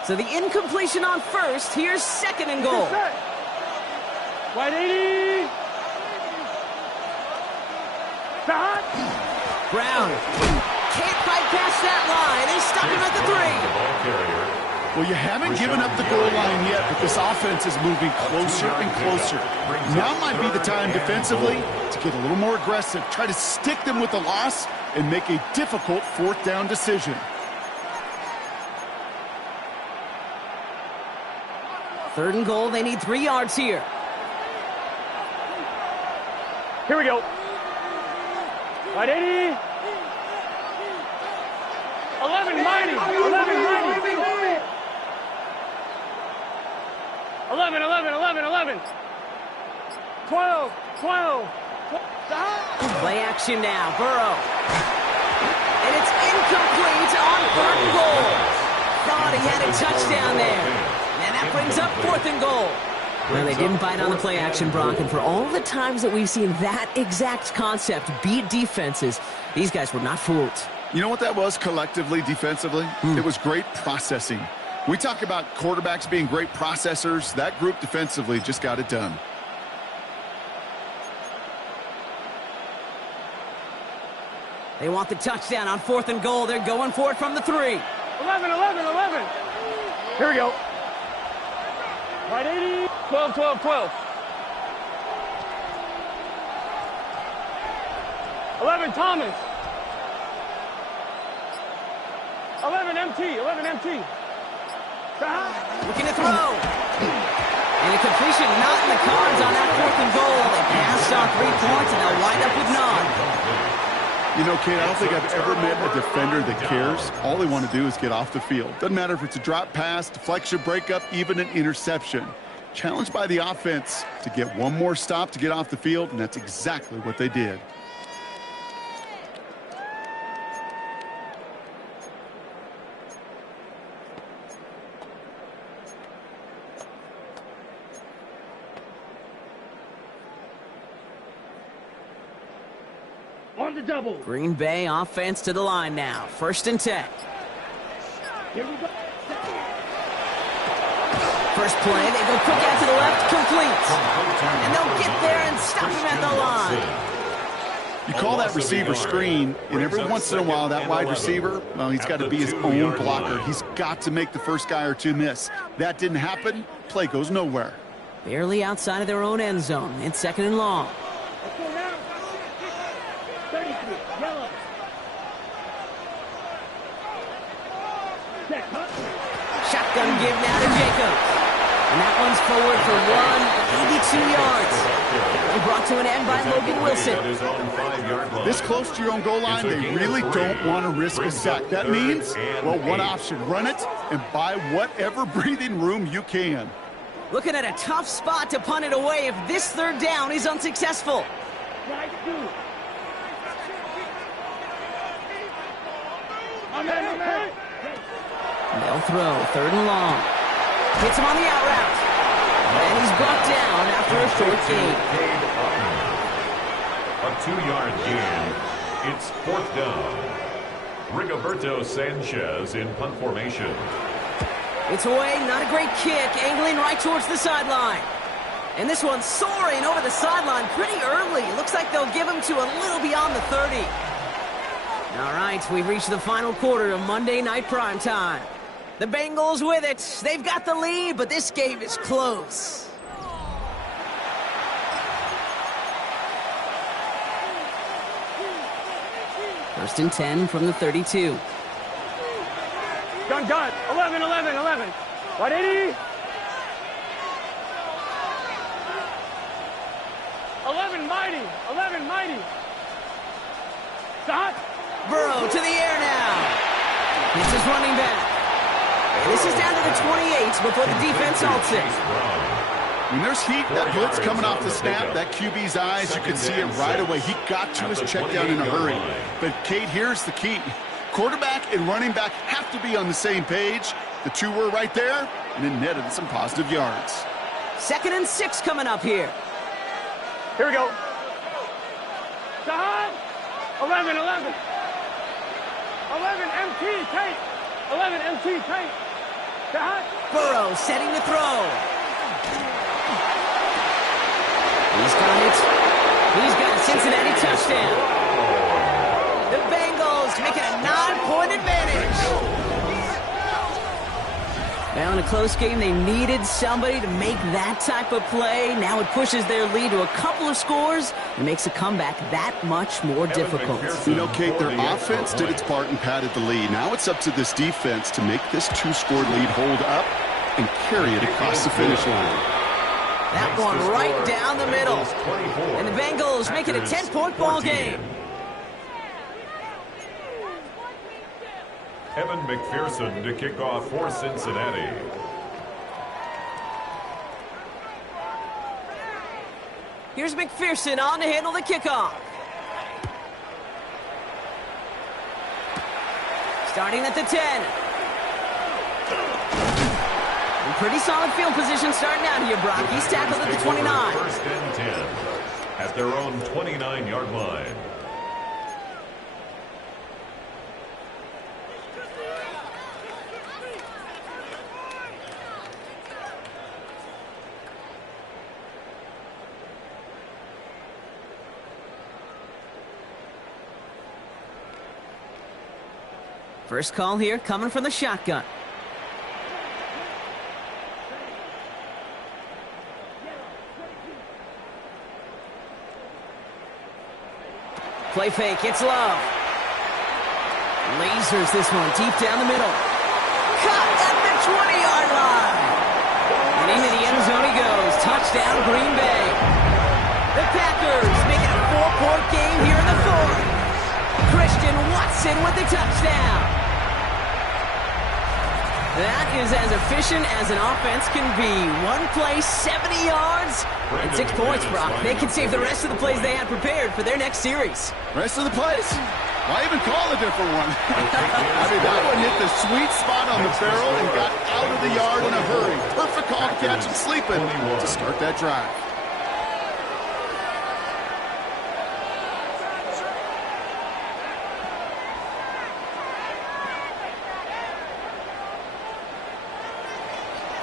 So the incompletion on 1st, here's 2nd and goal. 180. Stop. Brown can't fight past that line. They stop him at the 3. Well, you haven't given up the goal line yet, but this offense is moving closer and closer. Now might be the time defensively to get a little more aggressive, try to stick them with the loss, and make a difficult 4th down decision. 3rd and goal, they need 3 yards here. Here we go. 180. 11 mighty. 11 mighty. 11, 11, 11, 11. 12, 12. Stop. Play action now, Burrow. And it's incomplete on 3rd and goal. Thought he had a touchdown there. And that brings up 4th and goal. Well, they didn't bite on the play action, Brock, and for all the times that we've seen that exact concept beat defenses, these guys were not fooled. You know what that was collectively, defensively? It was great processing. We talk about quarterbacks being great processors. That group defensively just got it done. They want the touchdown on 4th and goal. They're going for it from the 3. 11, 11, 11. Here we go. 180. 12, 12, 12. 11 Thomas. 11 MT. 11 MT. Looking to throw. And a completion not in the cards on that 4th and goal. They passed on 3 points, and they'll wind up with none. You know, Kate, I don't think I've ever met a defender that cares. All they want to do is get off the field. Doesn't matter if it's a drop pass, deflection, breakup, even an interception. Challenged by the offense to get one more stop to get off the field, and that's exactly what they did. On the double. Green Bay offense to the line now. 1st and 10. Here we go. First play, they go quick out to the left, complete. And they'll get there and stop him at the line. You call that receiver screen, and every once in a while, that wide receiver, well, he's got to be his own blocker. He's got to make the first guy or two miss. That didn't happen. Play goes nowhere. Barely outside of their own end zone. It's 2nd and long. Let's go now. 33, yellow. Check, huh? Shotgun give now to Jacobs. And that one's forward for 82 yards. And brought to an end by Logan Wilson. This close to your own goal line, they really don't want to risk a sack. That means, well, one option, run it and buy whatever breathing room you can. Looking at a tough spot to punt it away if this 3rd down is unsuccessful. Right, 2. Amen. They'll throw 3rd and long. Hits him on the out route. And he's brought down after a short gain. A 2-yard gain. It's 4th down. Rigoberto Sanchez in punt formation. It's away, not a great kick, angling right towards the sideline. And this one's soaring over the sideline pretty early. Looks like they'll give him to a little beyond the 30. All right, we've reached the final quarter of Monday Night Primetime. The Bengals with it. They've got the lead, but this game is close. First and 10 from the 32. Gun. 11. What, 80? 11 mighty. Stop. Burrow to the air now. It's his running back. And this is down to the 28 before the defense halts it. When there's heat, that blitz coming off the snap, that QB's eyes, you can see it right away. He got to his check down in a hurry. But, Kate, here's the key. Quarterback and running back have to be on the same page. The two were right there, and it netted some positive yards. 2nd and 6 coming up here. Here we go. Sahad. 11. 11 MT, Tate. 11 MT, Tate. Sahad. Burrow setting to throw. He's got it. He's got a Cincinnati touchdown. The Bengals make it a 9-point advantage. Well, in a close game, they needed somebody to make that type of play. Now it pushes their lead to a couple of scores and makes a comeback that much more difficult. You know, Kate, their offense did its part and padded the lead. Now it's up to this defense to make this 2-score lead hold up and carry it across the finish line. That one right down the middle. And the Bengals make it a 10-point ball game. Evan McPherson to kick off for Cincinnati. Here's McPherson on to handle the kickoff. Starting at the 10. And pretty solid field position starting out here, Brock. He's tackled at the 29. First and 10 at their own 29-yard line. First call here coming from the shotgun. Play fake, it's Love. Lasers this one deep down the middle. Cut at the 20-yard line. And into the end zone he goes. Touchdown, Green Bay. The Packers make it a 4-point game here in the fourth. Christian Watson with the touchdown. That is as efficient as an offense can be. One play, 70 yards, and 6 points, Brock. They can save the rest of the plays they had prepared for their next series. Rest of the plays? Why even call a different one? I mean, that one hit the sweet spot on the barrel and got out of the yard in a hurry. Perfect call to catch him sleeping to start that drive.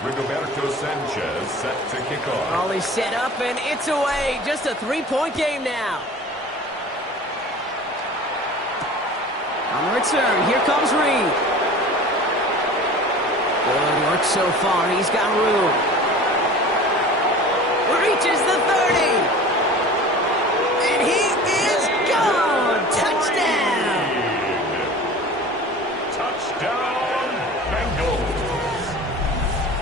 Rigoberto Sanchez set to kick off. All is set up, and it's away. Just a 3-point game now. On the return, here comes Reed. Good work so far. He's got room. Reaches the 30. And he is gone. Touchdown. Touchdown, Bengals.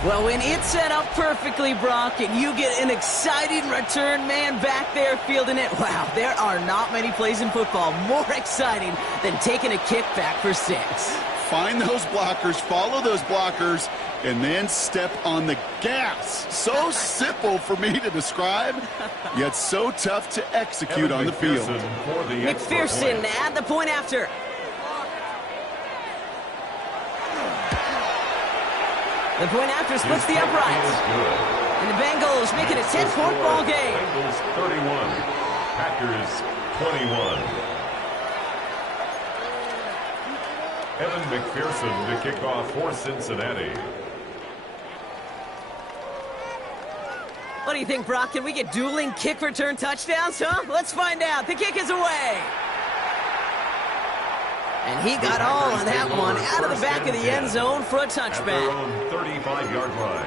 Well, when it's set up perfectly, Brock, and you get an exciting return man back there fielding it, wow, there are not many plays in football more exciting than taking a kick back for 6. Find those blockers, follow those blockers, and then step on the gas. So simple for me to describe, yet so tough to execute on the field. McPherson at the point after. The point after splits the uprights. And the Bengals make it a 10-point ball game. Bengals 31, Packers 21. Evan McPherson to kick off for Cincinnati. What do you think, Brock? Can we get dueling kick return touchdowns, huh? Let's find out. The kick is away. And he got all on that one out of the back of the end zone for a touchback. At their own 35-yard line.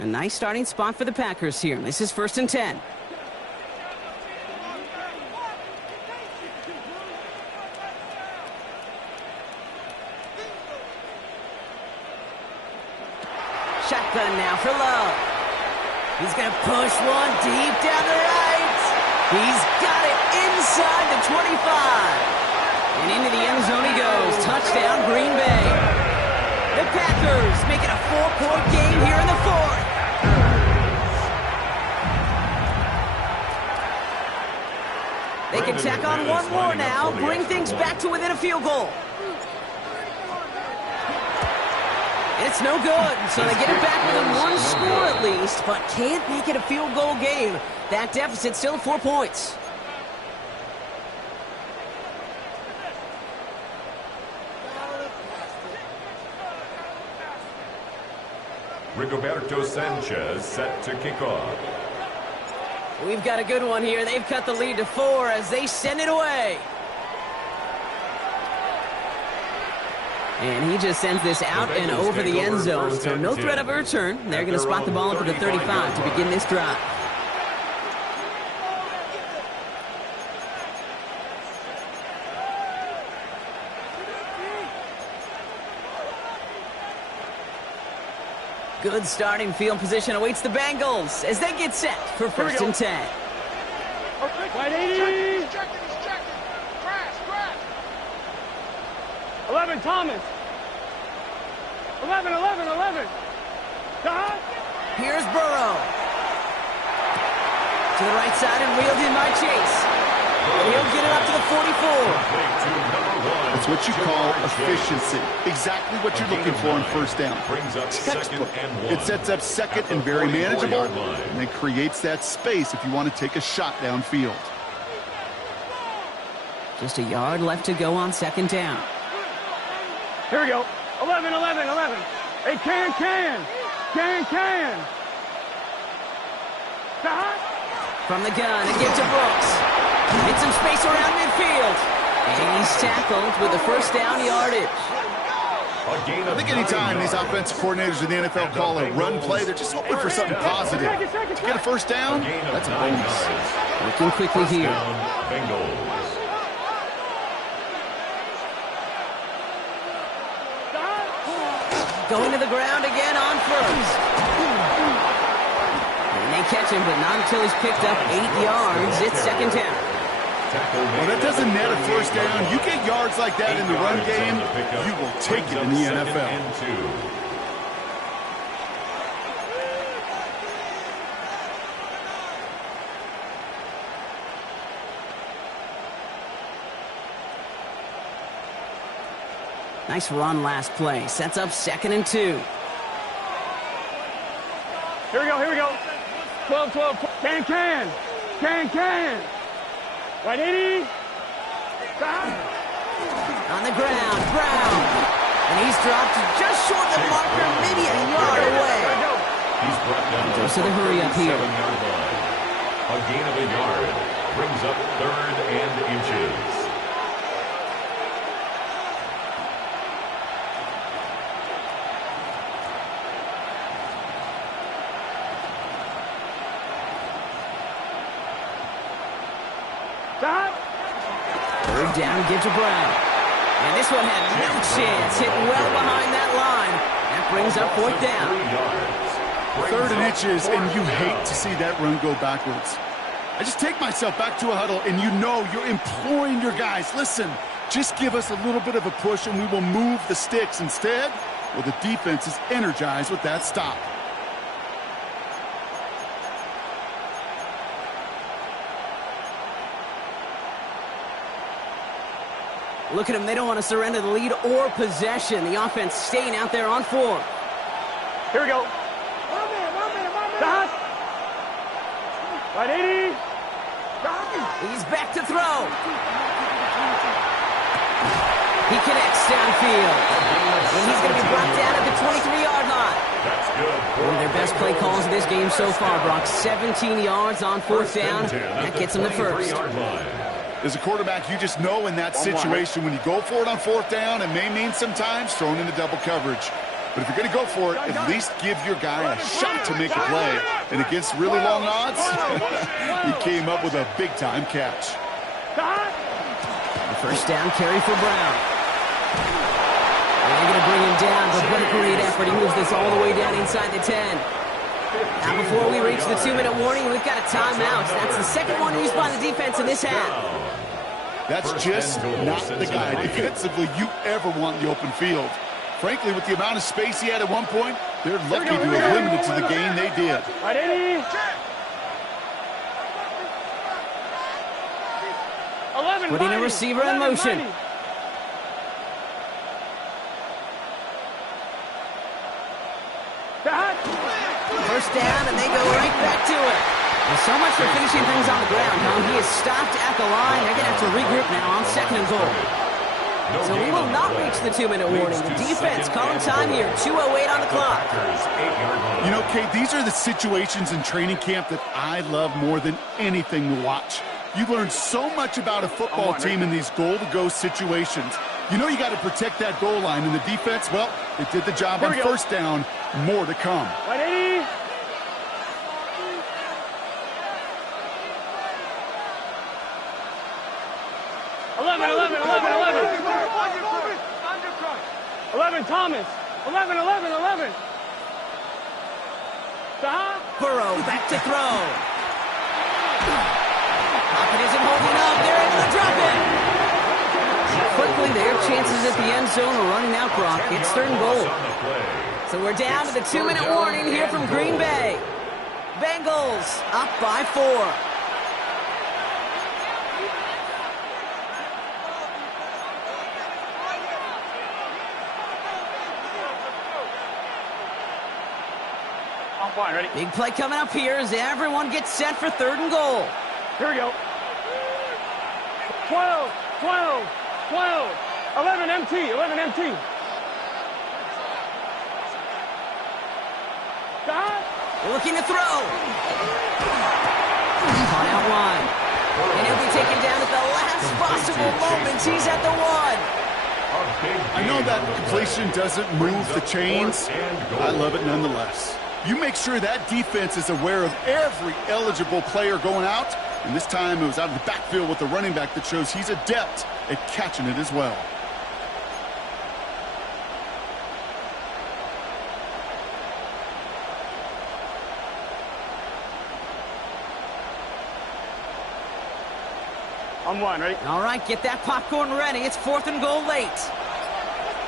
A nice starting spot for the Packers here. This is 1st and 10. Shotgun now for Love. He's going to push one deep down the right. He's got it inside the 25. And into the end zone he goes. Touchdown, Green Bay. The Packers make it a 4-point game here in the fourth. They can tack on one more now, bring things back to within a field goal. It's no good, so they get it back within one score at least, but can't make it a field goal game. That deficit still 4 points. Rigoberto Sanchez set to kick off. We've got a good one here. They've cut the lead to 4 as they send it away. And he just sends this out and over the end zone, so no threat of a return. They're going to spot the ball up at the 35 to begin this drive. Good starting field position awaits the Bengals as they get set for 1st and 10. Wide 80. 11, Thomas. 11. Here's Burrow. To the right side and reeled in by Chase. And he'll get it up to the 44. That's what you call efficiency. Exactly what you're looking for in 1st down. Textbook. It sets up 2nd and very manageable, and it creates that space if you want to take a shot downfield. Just a yard left to go on 2nd down. Here we go. 11. Hey, can. From the gun, and get to Brooks. Hit some space around midfield. And he's tackled with the 1st down yardage. I think anytime these offensive coordinators in the NFL call a run play, they're just hoping for something positive. To get a first down, that's a bonus. Looking quickly here. Bengals. Going to the ground again on first. And they catch him, but not until he's picked up 8 yards. It's second down. Well, that doesn't net a first down. You get yards like that in the run game, you will take it in the NFL. Nice run last play. Sets up 2nd and 2. Here we go, here we go. 12, 12, can. Right 80. On the ground, Brown. And he's dropped just short of the marker, maybe a yard away. He's brought down Goes to the hurry up here. 7-yard line. A gain of a yard brings up 3rd and inches. Third down, give to Brown. And this one had no chance. Hit well behind that line. That brings up 4th down. 3rd and inches, and you hate to see that run go backwards. I just take myself back to a huddle, and you know you're imploring your guys, listen, just give us a little bit of a push, and we will move the sticks. Instead, well, the defense is energized with that stop. Look at them. They don't want to surrender the lead or possession. The offense staying out there on 4. Here we go. Right 80. He's back to throw. He connects downfield. And he's going to be brought down at the 23-yard line. That's good. One of their best play calls of this game so far, Brock. 17 yards on 4th down. That gets him the first. As a quarterback, you just know in that situation when you go for it on 4th down, it may mean sometimes throwing into double coverage. But if you're going to go for it, at least give your guy a shot to make a play. And against really long odds, he came up with a big-time catch. The first down carry for Brown. They're going to bring him down, but what a great effort. He moves this all the way down inside the 10. Now, before we reach the 2-minute warning, we've got a timeout. That's the second one used by the defense in this half. That's just not the guy defensively you ever want in the open field. Frankly, with the amount of space he had at one point, they're lucky to have limited to the gain they did. Right 80. 11. Putting a receiver in motion. First down, and they go right back to it. And so much for finishing things on the ground, huh? He is stopped at the line. They're going to have to regroup now on 2nd and goal. So we will not reach the 2-minute warning. The defense calling time here. 2:08 on the clock. You know, Kate, these are the situations in training camp that I love more than anything to watch. You learn so much about a football team in these goal-to-go situations. You know you got to protect that goal line, and the defense, well, they did the job on first down. More to come. Right 80. Thomas. 11. Burrow back to throw. Pocket isn't holding up. They're able to drop it. Quickly, their chances at the end zone are running out, Brock. It's 3rd and goal. So we're down to the 2-minute warning here from Green Bay. Bengals up by 4. Fine, ready? Big play coming up here as everyone gets set for 3rd and goal. Here we go. 12. 11 MT. Looking to throw. Caught out wide. And he'll be taken down at the last possible moment. He's at the 1. I know that completion doesn't move the chains. I love it nonetheless. You make sure that defense is aware of every eligible player going out. And this time it was out of the backfield with the running back that shows he's adept at catching it as well. On one, ready? All right, get that popcorn ready. It's 4th and goal late.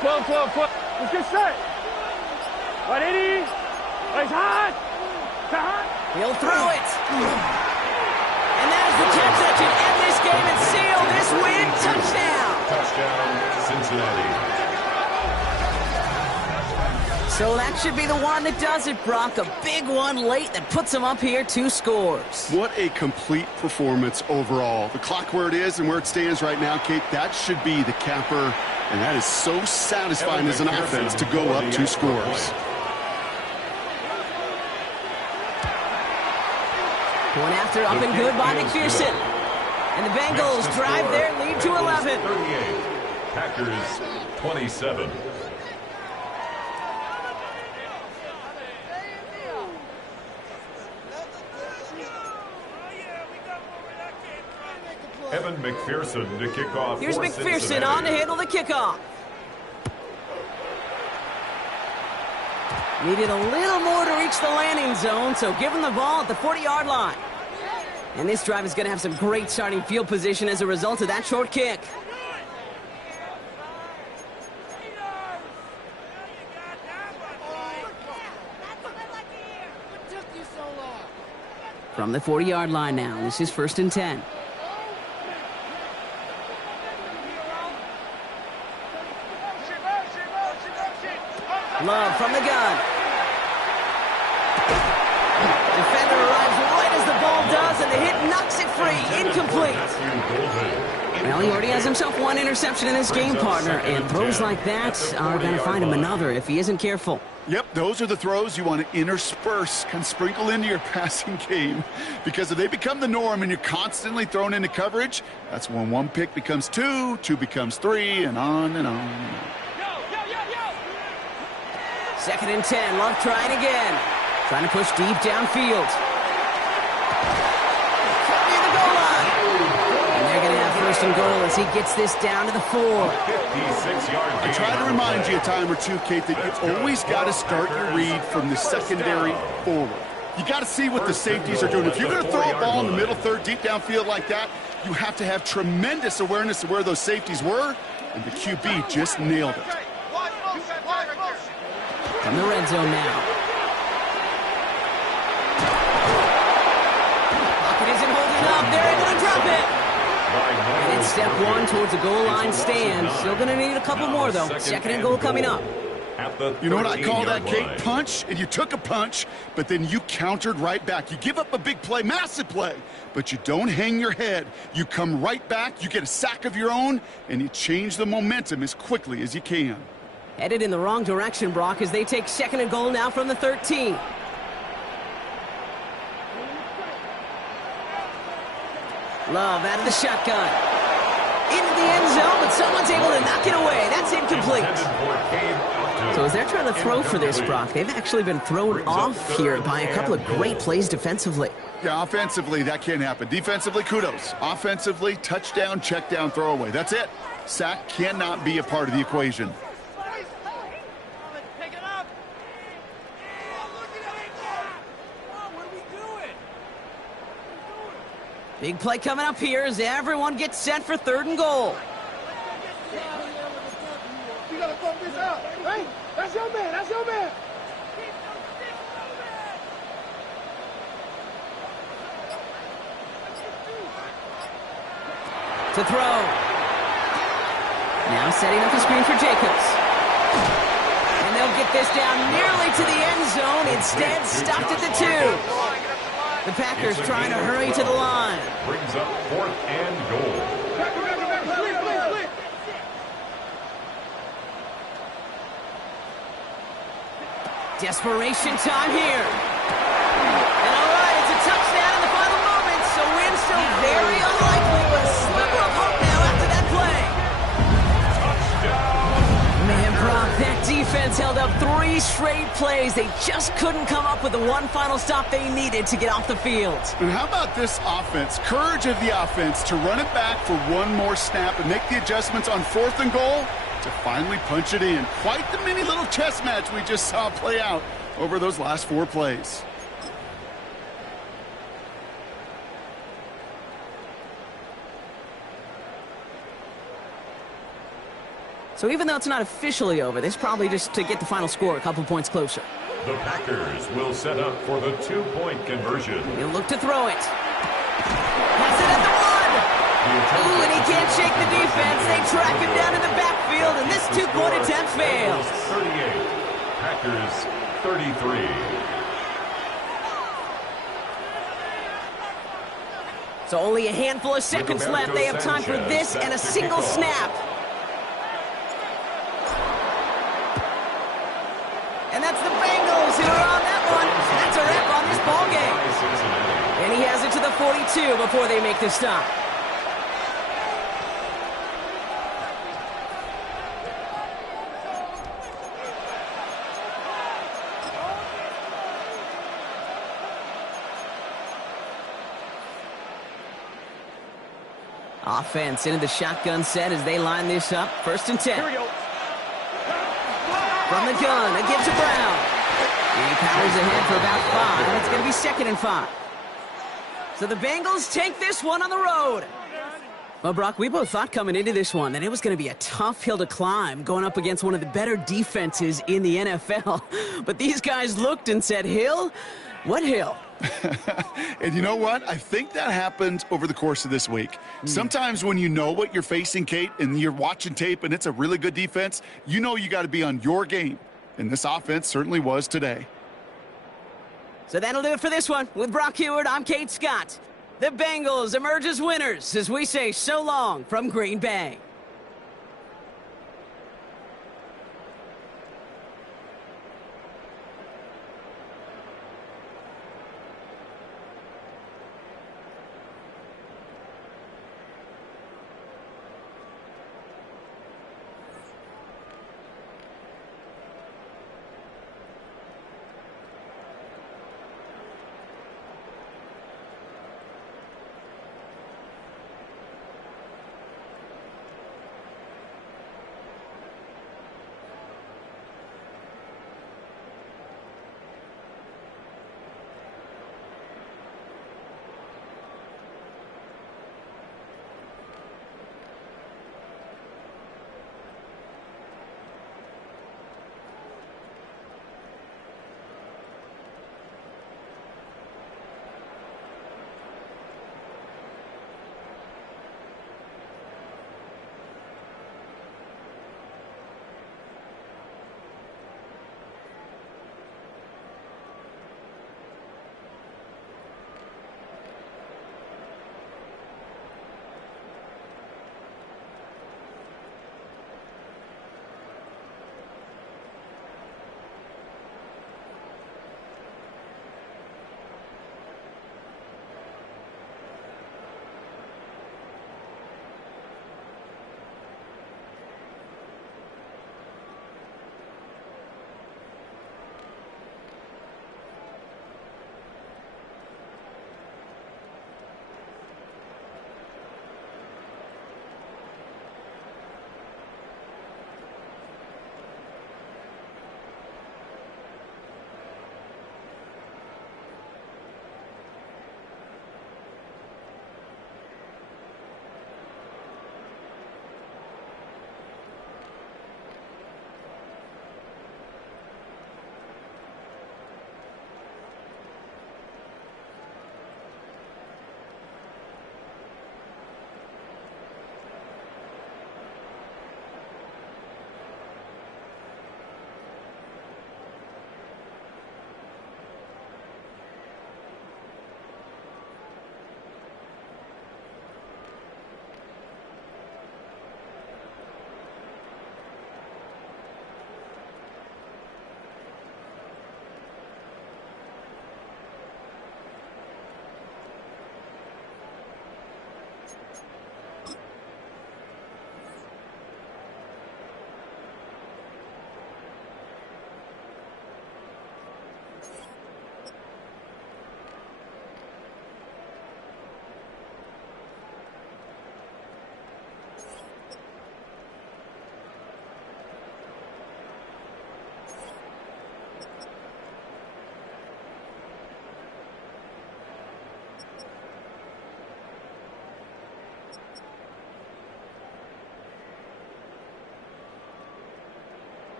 12, 12, 12. Let's get set. 180. It's hot. It's hot. He'll throw it. And that is the catch that should end this game and seal this win. Touchdown. Touchdown, Cincinnati. So that should be the one that does it, Brock. A big one late that puts him up here 2 scores. What a complete performance overall. The clock where it is and where it stands right now, Kate, that should be the capper. And that is so satisfying as an offense to go up 2 scores. One after, up and good by McPherson. And the Bengals drive their lead to 11. 38, Packers 27. Evan McPherson to kick off. Here's for McPherson Cincinnati. on to handle the kickoff. Needed a little more to reach the landing zone, so give him the ball at the 40-yard line. And this drive is going to have some great starting field position as a result of that short kick. From the 40-yard line now, this is 1st and 10. Love from the gun. Defender arrives right as the ball does, and the hit knocks it free. Incomplete. Well, he already has himself 1 interception in this game, partner, and throws like that are going to find him another if he isn't careful. Yep, those are the throws you want to intersperse, kind of sprinkle into your passing game. Because if they become the norm and you're constantly thrown into coverage, that's when 1 pick becomes 2, 2 becomes 3, and on and on. 2nd and 10. Love trying again. Trying to push deep downfield. Near the goal line. And they're going to have 1st and goal as he gets this down to the 4. 56-yard I try to remind you a time or two, Kate, that you always got to start your read from the secondary forward. You got to see what the safeties are doing. If you're going to throw a ball in the middle third, deep downfield like that, you have to have tremendous awareness of where those safeties were, and the QB just nailed it. From the red zone now. Pocket isn't holding up. They're able to drop it. And it's step 1 towards a goal line stand. Still going to need a couple more, though. 2nd and goal coming up. You know what I call that, Kate? Punch, and you took a punch, but then you countered right back. You give up a big play, massive play, but you don't hang your head. You come right back, you get a sack of your own, and you change the momentum as quickly as you can. Headed in the wrong direction, Brock, as they take 2nd and goal now from the 13. Love out of the shotgun. Into the end zone, but someone's able to knock it away. That's incomplete. So as they're trying to throw for this, Brock, they've actually been thrown off here by a couple of great plays defensively. Yeah, offensively, that can't happen. Defensively, kudos. Offensively, touchdown, check down, throwaway. That's it. Sack cannot be a part of the equation. Big play coming up here as everyone gets set for 3rd and goal. You gotta bump this out. Hey, that's your man. That's your man. To throw. Now setting up the screen for Jacobs. And they'll get this down nearly to the end zone. Instead, stopped at the 2. The Packers trying to hurry to the line. Brings up 4th and goal. Desperation time here. And all right, it's a touchdown in the final moments, so win still very unlikely, but a sliver of hope now after that play. Touchdown, That defense held up 3 straight plays. They just couldn't come up with the one final stop they needed to get off the field. And how about this offense? Courage of the offense to run it back for one more snap and make the adjustments on 4th and goal to finally punch it in. Quite the mini little chess match we just saw play out over those last 4 plays. So even though it's not officially over, this is probably just to get the final score a couple points closer. The Packers will set up for the 2-point conversion. He'll look to throw it. Has it at the 1. Ooh, and he can't shake the defense. They track him down in the backfield, and this 2-point attempt fails. 38. Packers 33. So only a handful of seconds left. They have time for this and a single snap. And that's the Bengals who are on that one. That's a wrap on this ball game. And he has it to the 42 before they make the stop. Offense into the shotgun set as they line this up. 1st and 10. Here we go. From the gun, it gives to Brown. And he powers ahead for about 5. It's going to be 2nd and 5. So the Bengals take this one on the road. Well, Brock, we both thought coming into this one that it was going to be a tough hill to climb going up against one of the better defenses in the NFL. But these guys looked and said, Hill? What hill? And you know what? I think that happened over the course of this week. Sometimes when you know what you're facing, Kate, and you're watching tape and it's a really good defense, you know you got to be on your game. And this offense certainly was today. So that'll do it for this one. With Brock Huard, I'm Kate Scott. The Bengals emerge as winners as we say so long from Green Bay.